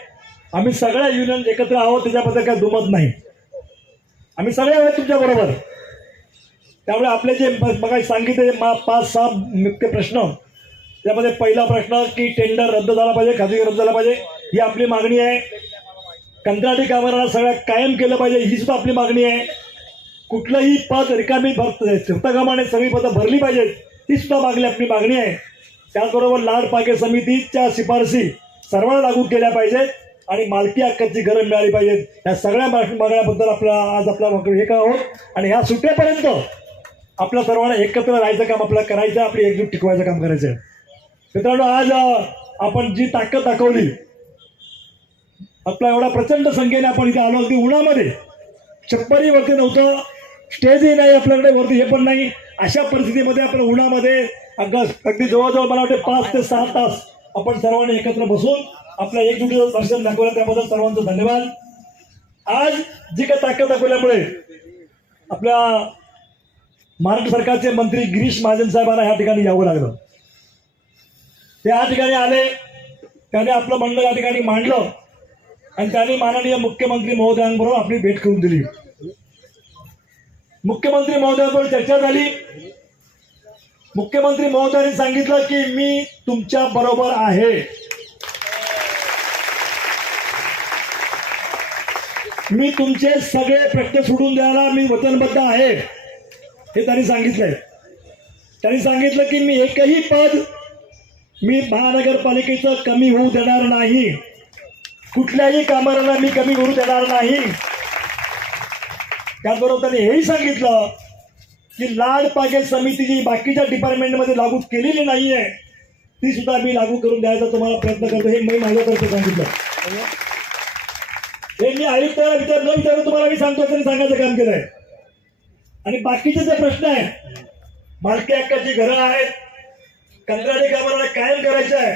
आम्ही सगळ्या युनियन एकत्र आहोत, त्याच्याबद्दल काही दुमत नाही. आम्ही सगळे आहोत तुमच्याबरोबर. त्यामुळे आपले जे मग सांगितले 5-6 मुख्य प्रश्न, त्यामध्ये पहिला प्रश्न की टेंडर रद्द झाला पाहिजे, खाजगी रद्द झाला पाहिजे, ही आपली मागणी आहे. कंत्राटी कामगारांना सगळ्यात कायम केलं पाहिजे, ही सुद्धा आपली मागणी आहे. कुठलंही पद रिकामी स्वतःकामाने सगळी पदं भरली पाहिजेत, ही सुद्धा आपली मागणी आहे. त्याचबरोबर लाड पागे समितीच्या शिफारसी सर्वांना लागू केल्या पाहिजेत आणि मालकी हक्काची गरज मिळाली पाहिजे. या सगळ्या मागण्याबद्दल आज आपला एक आहोत आणि ह्या सुटेपर्यंत आपल्या सर्वांना एकत्र राहायचं काम आपल्याला करायचं आहे, आपली एकजूट टिकवायचं काम करायचं आहे. मित्रांनो, आज आपण जी ताकद दाखवली, आपला एवढा प्रचंड संख्येने आपण इथे आलो, अगदी उन्हामध्ये, छप्परीवरती नव्हतं, स्टेजही नाही आपल्याकडे वरती, हे पण नाही, अशा परिस्थितीमध्ये आपण उन्हामध्ये अगदी जवळजवळ मला वाटते 5 ते 6 तास आपण सर्वांनी एकत्र बसून आपल्या एकजुटीचं दर्शन दाखवलं, त्याबद्दल सर्वांचं धन्यवाद. आज जी काही ताकद दाखवल्यामुळे आपल्या महाराष्ट्र सरकारचे मंत्री गिरीश महाजन साहेबांना ह्या ठिकाणी यावं लागलं. ते या ठिकाणी आले, त्याने आपलं म्हणणं या ठिकाणी मांडलं आणि त्यांनी माननीय मुख्यमंत्री महोदयांबरोबर आपली भेट करून दिली. मुख्यमंत्री महोदयांबरोबर चर्चा झाली. मुख्यमंत्री महोदयांनी सांगितलं की मी तुमच्या बरोबर आहे, मी तुमचे सगळे प्रश्न सोडून द्यायला मी वचनबद्ध आहे, हे त्यांनी सांगितलंय. त्यांनी सांगितलं की मी एकही पद मी महानगरपालिकेचं कमी होऊ देणार नाही, कुठल्याही कामगारांना मी कमी करू देणार नाही. त्याचबरोबर त्यांनी हेही सांगितलं की लाड पागे समिती जी बाकीच्या डिपार्टमेंटमध्ये लागू केलेली नाहीये, ती सुद्धा मी लागू करून द्यायचा तुम्हाला प्रयत्न करतो, हे मी माझ्यातर्फे सांगितलं. हे मी आयुक्तांना न विचारून तुम्हाला मी सांगतो असं सांगायचं काम केलंय. आणि बाकीचे जे प्रश्न आहेत, मालकी हक्काची घरं आहेत, कंत्राटी कामगारांना कायम करायचं आहे,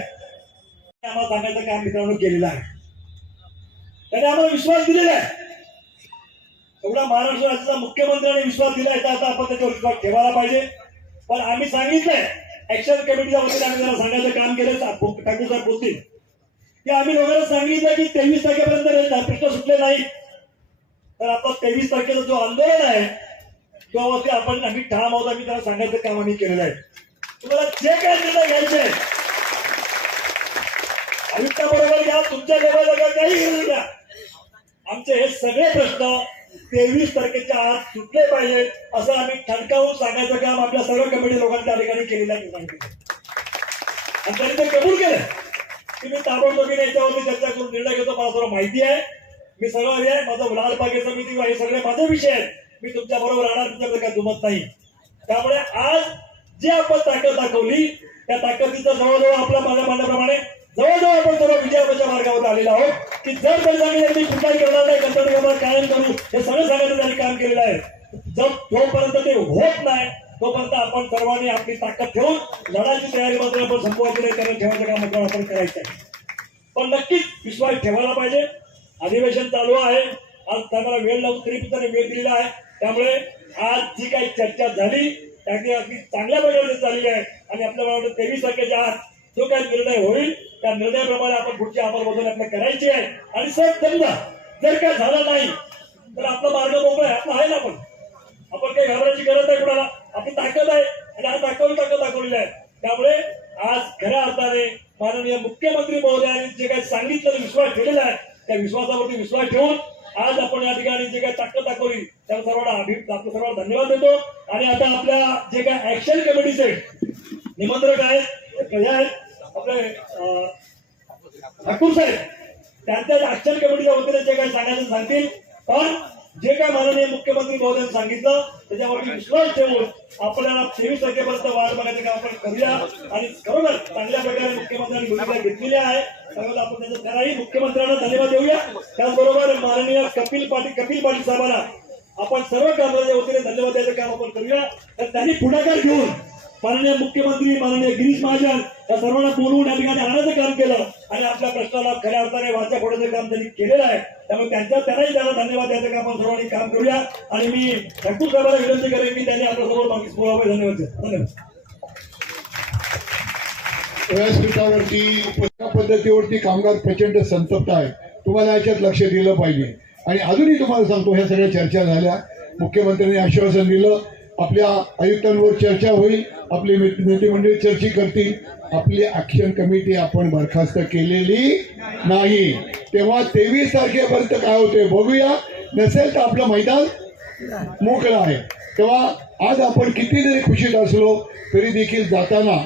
आम्हाला सांगायचं काम मित्रांनो केलेलं आहे. त्याने आम्हाला विश्वास दिलेला आहे. एवढा महाराष्ट्र राज्याचा मुख्यमंत्र्यांनी विश्वास दिलाय, तर आता आपण त्याच्यावर विश्वास ठेवायला पाहिजे. पण आम्ही सांगितलंय, ऍक्शन कमिटीच्या वतीने आम्ही जरा सांगायचं काम केलं, ठाकूर साहेब बोलतील की आम्ही लोकांना सांगितलं की 23 तारखेपर्यंत प्रश्न सुटले नाही, तर आपला 23 तारखेचा जो आंदोलन आहे त्यावरती आम्ही ठाम आहोत. आम्ही त्यांना सांगायचं काम आम्ही केलेलं आहे. तुम्हाला जे काय निर्णय घ्यायचे आयुक्ताबरोबर घ्या, तुमच्या लेवलला काही घेऊन घ्या. आमचे हे सगळे प्रश्न 23 तारखेच्या आत सुटले पाहिजे असं आम्ही ठणकावून सांगायचं काम आपल्या सर्व कमिटी लोकांनी त्या ठिकाणी केलेलं आहे. आणि त्यांनी ते कबूल केलं की मी ताबडतोबीने याच्यावरती चर्चा करून निर्णय घेतो. मला सर्व माहिती आहे, मी सर्व आहे, माझं लाल बागे समिती हे सगळे माझे विषय आहेत. मी तुमच्या बरोबर राहणार, तुमच्याकडे काय दुमत नाही. त्यामुळे आज जी आपण ताकद दाखवली त्या ताकदीचा जवळजवळ आपल्या माझ्या म्हणण्याप्रमाणे जवळजवळ आपण सर्व विजयाच्या मार्गावर आलेलो आहोत. की जर त्यांनी कुठलाही करणार नाही, कर्तव्य कायम करू हे सगळं सांगायचं त्यांनी काम केलेलं आहे. जोपर्यंत ते होत नाही तोपर्यंत आपण सर्वांनी आपली ताकद ठेवून लढायची तयारी मात्र आपण संपवायची नाही, त्याला ठेवायचं काम मात्र आपण करायचं आहे. पण नक्कीच विश्वास ठेवायला पाहिजे. अधिवेशन चालू आहे, आज त्याला वेळ लावून तरी त्याने वेळ दिलेला आहे. त्यामुळे आज जी काही चर्चा झाली त्याची अगदी चांगल्या प्रकारे झालेली आहे. आणि आपल्याला 23 तारखेच्या आत जो काही निर्णय होईल त्या निर्णयाप्रमाणे आपण पुढची अंमलबजावणी आपल्याला करायची आहे. आणि सर समजा जर काय झालं नाही तर आपला मार्ग मोकळा आहे, आपला आहे ना. आपण काही घाबरायची गरज नाही कुणाला. आपली ताकद आहे आणि आज ताकद दाखवलेली आहे. त्यामुळे आज खऱ्या अर्थाने माननीय मुख्यमंत्री महोदयांनी जे काही सांगितलं विश्वास ठेवलेला आहे त्या विश्वासावरती विश्वास ठेवून आज आपण या ठिकाणी जे काही ताकद दाखवली त्या सर्वांना आपल्या सर्वांना धन्यवाद देतो. आणि आता आपल्या जे काही ऍक्शन कमिटीचे निमंत्रक आहेत हे आहेत आपले ठाकूर साहेब, त्यांच्या ऍक्शन कमिटीच्या वतीने जे काही सांगायचं सांगतील. पण जे काय माननीय मुख्यमंत्री महोदयांनी सांगितलं त्याच्यावरती विश्वास ठेवून आपल्याला 23 तारखेपर्यंत वाट बघायचं काम आपण करूया. आणि खरोखर चांगल्या प्रकारे मुख्यमंत्र्यांनी भूमिका घेतलेली आहे. त्यामुळे आपण त्याचं त्यालाही मुख्यमंत्र्यांना धन्यवाद देऊया. त्याचबरोबर माननीय कपिल पाटील साहेबांना आपण सर्व कामगारांच्या वतीने धन्यवाद द्यायचं काम आपण करूया. तर त्यांनी पुढाकार घेऊन माननीय मुख्यमंत्री माननीय गिरीश महाजन या सर्वांना बोलवून या ठिकाणी आणायचं काम केलं आणि आपल्या प्रश्नाला खऱ्या अर्थाने वाचा फोडण्याचं काम त्यांनी केलेलं आहे. त्यामुळे त्यांनाही त्याला धन्यवाद द्यायचं काम आपण सर्वांनी काम करूया. आणि मी ठाकूर साहेबांना विनंती करेन की त्यांनी आपल्यासमोर बोलावे. धन्यवाद. व्यासपीठावरती पद्धतीवरती कामगार प्रचंड संतप्त आहे. तुम्हाला याच्यात लक्ष दिलं पाहिजे. आणि अजूनही तुम्हाला सांगतो ह्या सगळ्या चर्चा झाल्या, मुख्यमंत्र्यांनी आश्वासन दिलं, आपल्या आयुक्तांवर चर्चा होईल, आपली नेते मंडळी चर्चा करतील. आपली ऍक्शन कमिटी आपण बरखास्त केलेली नाही. तेव्हा 23 तारखेपर्यंत काय होते बघूया. नसेल तर आपलं मैदान मोकळं आहे. तेव्हा आज आपण किती जरी खुशीत असलो तरी देखील जाताना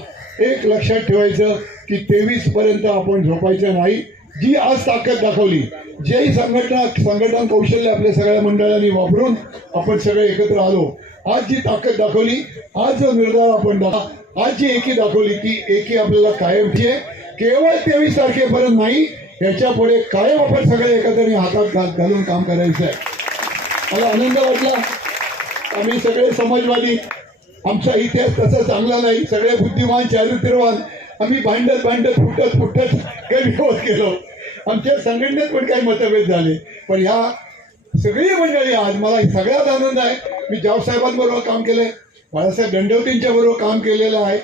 एक लक्षात ठेवायचं की 23 पर्यंत आपण झोपायचं नाही. जी आज ताकद दाखवली, जे संघटन कौशल्य आपल्या सगळ्या मंडळांनी वापरून आपण सगळे एकत्र आलो, आज जी ताकद दाखवली, आज जो निर्धार आपण आज जी एकी दाखवली ती एकी आपल्याला कायमची आहे. केवळ 23 तारखेपर्यंत नाही, याच्या पुढे कायम आपण सगळे एकत्र हातात घालून काम करायचं आहे. मला आनंद वाटला. आम्ही सगळे समाजवादी, आमचा इतिहास तसा चांगला नाही, सगळे बुद्धिमान चारित्र्यवान, आम्ही भांडत फुटत कमी होत गेलो. आमच्या संघटनेत पण काही मतभेद झाले, पण ह्या सगळी मंडळी आज मला सगळ्यात आनंद आहे. मी जावसाहेबांबरोबर काम केलंय, बाळासाहेब दंडवतींच्या बरोबर काम केलेलं आहे,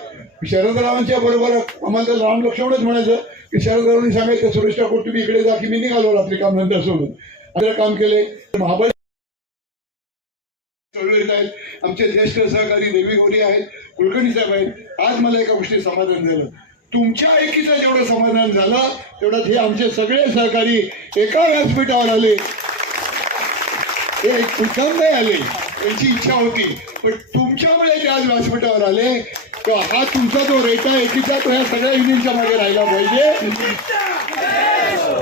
शरदरावांच्या बरोबर. आम्हाला तर राम लक्ष्मणच म्हणायचं की शरदरावांनी सांगायचं सुरेश ठाकूर तुम्ही इकडे जा, की मी निघालो रात्री काम नंतर सोडून. आता काम केले. महाबळ चळवळीत आहेत, आमचे ज्येष्ठ सहकारी देवी गोरी आहेत, कुलकर्णी साहेब आहेत. आज मला एका गोष्टी समाधान झालं, तुमच्या एकीचं जेवढं समाधान झालं तेवढंच हे आमचे सगळे सहकारी एका व्यासपीठावर आले. ते मुद्दाम नाही आले, त्यांची इच्छा होती, पण तुमच्यामुळे ते आज व्यासपीठावर आले. तर हा तुमचा जो रेटा एकीचा तो ह्या सगळ्या युनियनच्या मागे राहिला पाहिजे.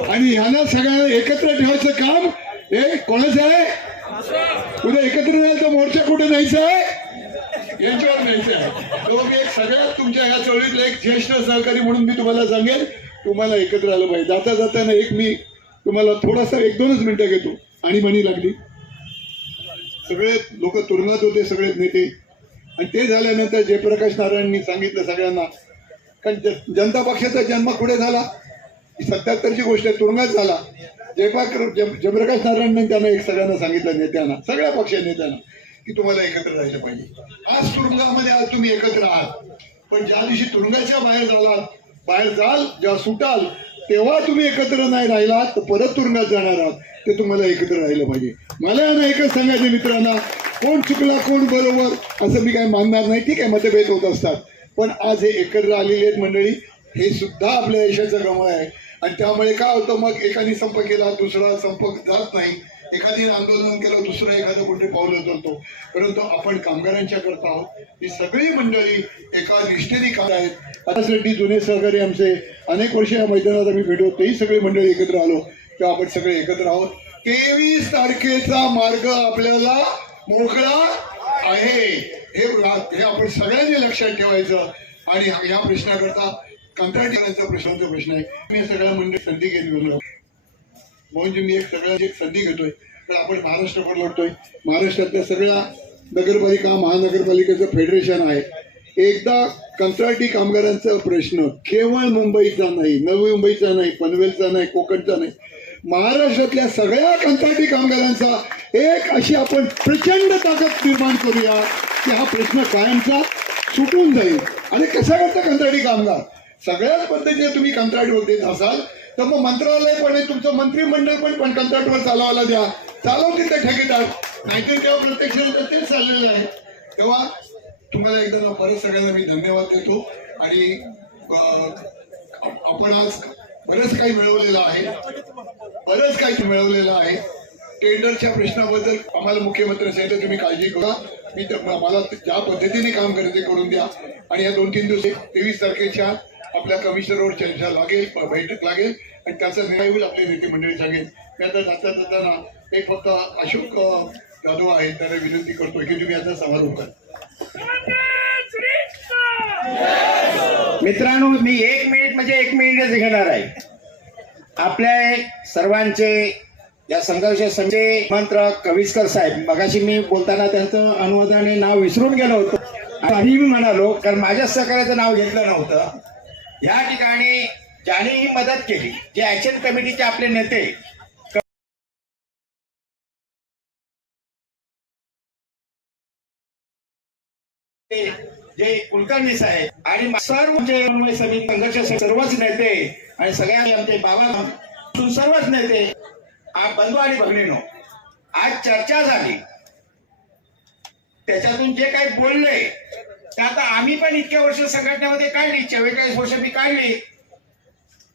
आणि ह्यांना सगळ्यांना एकत्र ठेवायचं काम हे कोणाचं आहे. उद्या एकत्र नाही तर मोर्चा कुठे न्यायचा आहे, यांच्यावर न्यायचं आहे. तर एक सगळ्यात तुमच्या ह्या चळवळीतला एक ज्येष्ठ सहकारी म्हणून मी तुम्हाला सांगेन, तुम्हाला एकत्र आलं पाहिजे. जाताना एक मी तुम्हाला थोडासा 1-2 मिनिटं घेतो. आणि म्हणी लागली, सगळे लोक तुरुंगात होते, सगळे नेते. आणि ते झाल्यानंतर जयप्रकाश नारायणांनी सांगितलं सगळ्यांना, कारण जनता पक्षाचा जन्म पुढे झाला, 77ची गोष्ट आहे, तुरुंगात झाला. जयप्रकाश नारायणांनी त्यांना एक सगळ्यांना सांगितलं, नेत्यांना, सगळ्या पक्ष नेत्यांना, की तुम्हाला एकत्र राहायला पाहिजे. आज तुरुंगामध्ये आज तुम्ही एकत्र आहात, पण ज्या दिवशी तुरुंगाच्या बाहेर जाल, जेव्हा सुटाल तेव्हा तुम्ही एकत्र नाही राहिलात तर परत तुरुंगात जाणार आहात. ते तुम्हाला एकत्र राहिलं पाहिजे. मला ना एकच सांगायचं मित्रांना, कोण चुकला कोण बरोबर असं मी काय मानणार नाही. ठीक आहे, मतभेद होत असतात, पण आज हे एकत्र आलेली आहेत मंडळी, हे सुद्धा आपल्या देशाचं गमळ आहे. आणि त्यामुळे काय होतं, मग एकाने संप केला दुसरा संप जात नाही, एखादी आंदोलन केलं दुसरं एखादं कुठे पावलं उचलतो. परंतु आपण कामगारांच्या करता आहोत. ही सगळी मंडळी एका निष्ठेने काम आहेत. त्यासाठी जुने सहकारी आमचे अनेक वर्ष या मैदानात आम्ही भेटलो, तेही सगळी मंडळी एकत्र आलो तेव्हा आपण सगळे एकत्र आहोत. 23 तारखेचा मार्ग आपल्याला मोकळा आहे, हे आपण सगळ्यांनी लक्षात ठेवायचं. आणि या प्रश्नाकरता कंत्राटी करण्याचा प्रश्न आहे. मी सगळ्या मंडळी संधी घेतली म्हणजे मी सगळ्यांची एक संधी घेतोय. तर आपण महाराष्ट्रभर लढतोय. महाराष्ट्रातल्या सगळ्या नगरपालिका महानगरपालिकेचं फेडरेशन आहे. एकदा कंत्राटी कामगारांचा प्रश्न केवळ मुंबईचा नाही, नवी मुंबईचा नाही, पनवेलचा नाही, कोकणचा नाही, महाराष्ट्रातल्या सगळ्या कंत्राटी कामगारांचा एक अशी आपण प्रचंड ताकद निर्माण करूया की हा प्रश्न कायमचा सुटून जाईल. आणि कसा करता कंत्राटी कामगार सगळ्याच पद्धतीने तुम्ही कंत्राटवर देत असाल तर मग मंत्रालय पण आहे, तुमचं मंत्रिमंडळ पण कंत्राटवर चालवायला द्या. चालवतील ते ठेकेदार, नाहीतर तेव्हा प्रत्यक्ष तेच चाललेलं आहे. तेव्हा तुम्हाला एकदा परत सगळ्यांना मी धन्यवाद देतो. आणि आपण आज बरंच काही मिळवलेलं आहे. टेंडरच्या प्रश्नाबद्दल आम्हाला मुख्यमंत्री सांगितलं तुम्ही काळजी करा, मी मला ज्या पद्धतीने काम करायचे करून द्या. आणि या 2-3 दिवस 23 तारखेच्या आपल्या कमिशनरवर चर्चा लागेल, बैठक लागेल आणि त्याचा निर्णय होईल. आपले नेते मंडळी सांगेल. मी आता जाताना एक फक्त अशोक जाधव आहे त्याला विनंती करतोय की तुम्ही आता समारोप करा. मित्रांनो, मी 1 मिनिट म्हणजे 1 मिनिटच घेणार आहे. आपल्या सर्वांचे या संघर्ष समितीचे मंत्र कविस्कर साहेब, मगाशी मी बोलताना त्यांचं अनुवादाने नाव विसरून गेलो होतो आणि मी म्हणालो कारण माझ्या सहकार्याचं नाव घेतलं नव्हतं. या ठिकाणी ज्याने ही मदत केली, जे ऍक्शन कमिटीचे आपले नेते जे कुलकर्णी साहेब आणि सर्व समिती संघर्ष सर्वच नेते आणि सगळ्या आमचे बाबा सर्वच नेते बंधू आणि भगिनीनो, आज चर्चा झाली त्याच्यातून जे काही बोलले ते आता आम्ही पण इतक्या वर्ष संघटनेमध्ये काढली, 44 वर्ष मी काढली.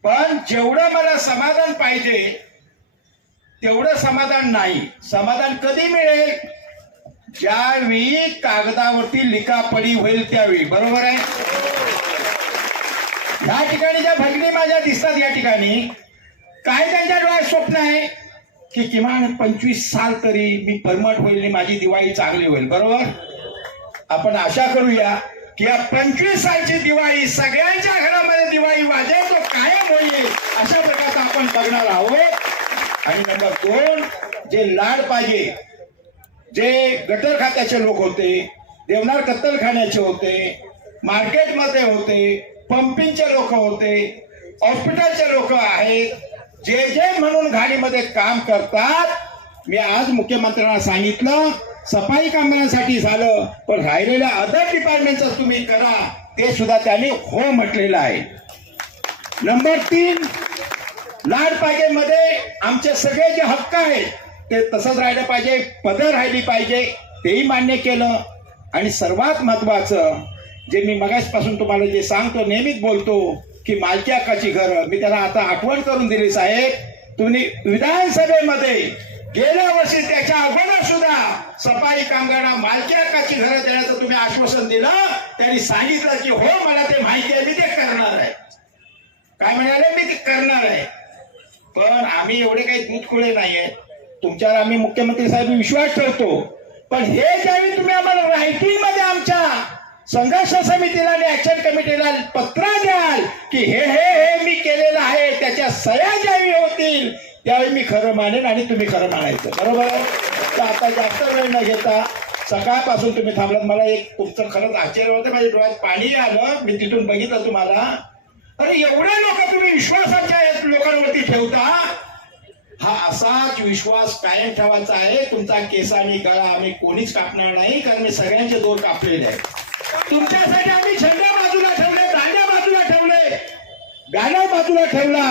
पण जेवढं मला समाधान पाहिजे तेवढं समाधान नाही. समाधान कधी मिळेल? ज्यावेळी कागदावरती लिखापडी होईल त्यावेळी. बरोबर आहे. या ठिकाणी ज्या भगिनी माझ्या दिसतात या ठिकाणी, काय त्यांच्या डोळ्यात स्वप्न आहे की किमान 25 साल तरी मी परमट होईल, माझी दिवाळी चांगली होईल. बरोबर. आपण आशा करूया की या 25 सालची दिवाळी सगळ्यांच्या घरामध्ये दिवाळी वाजेल, तो कायम होईल अशा प्रकारचा आपण बघणार आहोत. आणि नंबर 2, जे लाड पाहिजे, जे गटर खात्याचे लोक होते, देवनार कत्तलखान्याचे होते, मार्केटमध्ये होते, पंपिंगचे लोक होते, हॉस्पिटलचे लोक आहेत, जे म्हणून घाणीमध्ये काम करतात. मी आज मुख्यमंत्र्यांना सांगितलं सफाई कामगारांसाठी झालं, पण राहिलेल्या अदर डिपार्टमेंटचं तुम्ही करा, ते सुद्धा त्यांनी हो म्हटलेलं आहे. नंबर 3, लाड पाहिजे मध्ये आमचे सगळे जे हक्क आहेत ते तसंच राहिलं पाहिजे, पदं राहिली पाहिजे, तेही मान्य केलं. आणि सर्वात महत्वाचं जे मी मगासपासून तुम्हाला जे सांगतो, नेहमीच बोलतो की मालकी हक्काची घरं, मी त्याला आता आठवण करून दिली. साहेब, तुम्ही विधानसभेमध्ये गेल्या वर्षी त्याच्या अगोदर सुद्धा सफाई कामगारांना मालकी हक्काची घरं देण्याचं तुम्ही आश्वासन दिलं. त्यांनी सांगितलं की हो मला ते माहिती आहे, मी ते करणार आहे. काय म्हणाले? मी ते करणार आहे. पण आम्ही एवढे काही दूधखोळे नाहीये, तुमच्यावर आम्ही मुख्यमंत्री साहेब विश्वास ठेवतो. पण हे ज्यावेळी तुम्ही आम्हाला रायटिंग मध्ये आमच्या संघर्ष समितीला आणि ऍक्शन कमिटीला पत्र द्याल की हे मी केलेलं आहे, त्याच्या सह्या ज्यावेळी होतील त्यावेळी मी खरं मानेन आणि तुम्ही खरं मानायचं. बरोबर. तर आता जास्त वेळ न घेता सकाळपासून तुम्ही थांबलात. मला एक तुमचं खरंच आश्चर्य होतं, माझ्या डोळ्यात पाणी आलं. मी तिथून बघितलं तुम्हाला. अरे एवढे लोक तुम्ही विश्वासाच्या लोकांवरती ठेवता. हा असाच विश्वास कायम ठेवायचा आहे. तुमचा केस आणि गळा आम्ही कोणीच कापणार नाही, कारण मी सगळ्यांचे दोर कापलेले आहेत. तुमच्यासाठी आम्ही झेंडा बाजूला ठेवले, दांड्या बाजूला ठेवले, गाणं बाजूला ठेवला.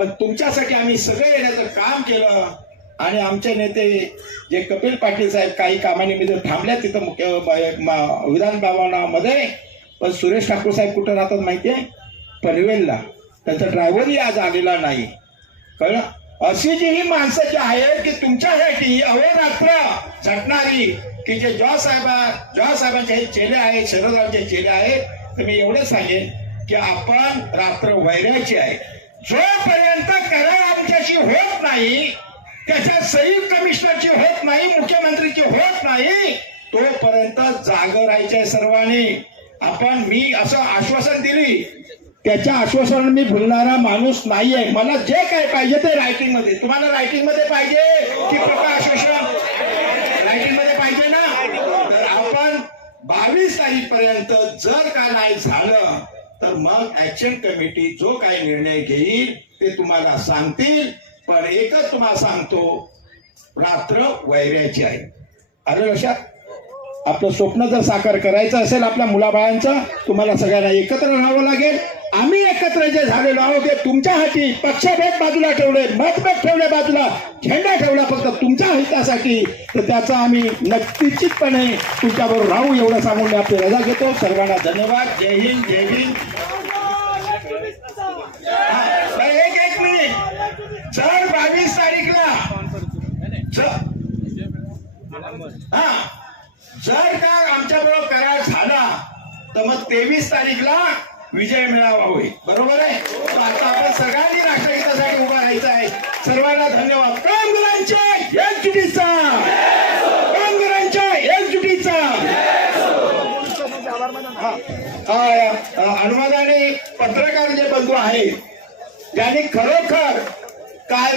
पण तुमच्यासाठी आम्ही सगळे येण्याचं काम केलं. आणि आमचे नेते जे कपिल पाटील साहेब काही कामानिमित्त थांबल्या तिथं विधान भवनामध्ये. पण सुरेश ठाकूर साहेब कुठं राहतात माहितीये? पनवेलला. त्यांचा ड्रायव्हरही आज आलेला नाही. कळलं? अशी जी ही माणसं जी आहेत की तुमच्यासाठी अहोरात्र झटणारी, की जे साहेबांचे हे चेले आहेत, शरदरावचे चेले आहेत. तर मी एवढं सांगेन की आपण रात्र वैरायची आहे. जोपर्यंत करार आमच्याशी होत नाही, त्याच्या संयुक्त कमिशनरची होत नाही, मुख्यमंत्रीची होत नाही, तोपर्यंत जागं राहायचंय सर्वांनी. मी असं आश्वासन दिली, त्याच्या आश्वासन मी भुलणारा माणूस नाहीये. मला जे काय पाहिजे ते रायटिंग मध्ये. तुम्हाला रायटिंग मध्ये पाहिजे की पक्का आश्वासन? रायटिंग मध्ये पाहिजे ना. तर आपण 22 तारीख पर्यंत जर का नाही झालं तर मग ऍक्शन कमिटी जो काही निर्णय घेईल ते तुम्हाला सांगतील. पण एकच तुम्हाला सांगतो, रात्र वैरायची आहे. अरे लक्षात, आपलं स्वप्न जर साकार करायचं असेल आपल्या मुलाबाळांचं, तुम्हाला सगळ्यांना एकत्र राहावं लागेल. आम्ही एकत्र जे झालेलो आहोत ते तुमच्या हाती. पक्षभेद बाजूला ठेवले, मतभेद ठेवले बाजूला, झेंडा ठेवला फक्त तुमच्या हितासाठी. तर त्याचा आम्ही निश्चितपणे तुमच्याबरोबर राहू एवढं सांगून मी आपली रजा घेतो. सर्वांना धन्यवाद. जय हिंद, जय हिंद. एक मिनिट. जर 22 तारीखला जर का आमच्याबरोबर करार झाला तर मग 23 तारीखला विजय मेळावा होईल. बरोबर आहे? तर आता आपण सगळ्यांनी राष्ट्रहितासाठी उभा राहायचं आहे. सर्वांना धन्यवाद. कामगारांच्या एकजुटीचा, कामगारांच्या एकजुटीचा. अनुवादाने पत्रकार जे बंधू आहेत त्यांनी खरोखर काल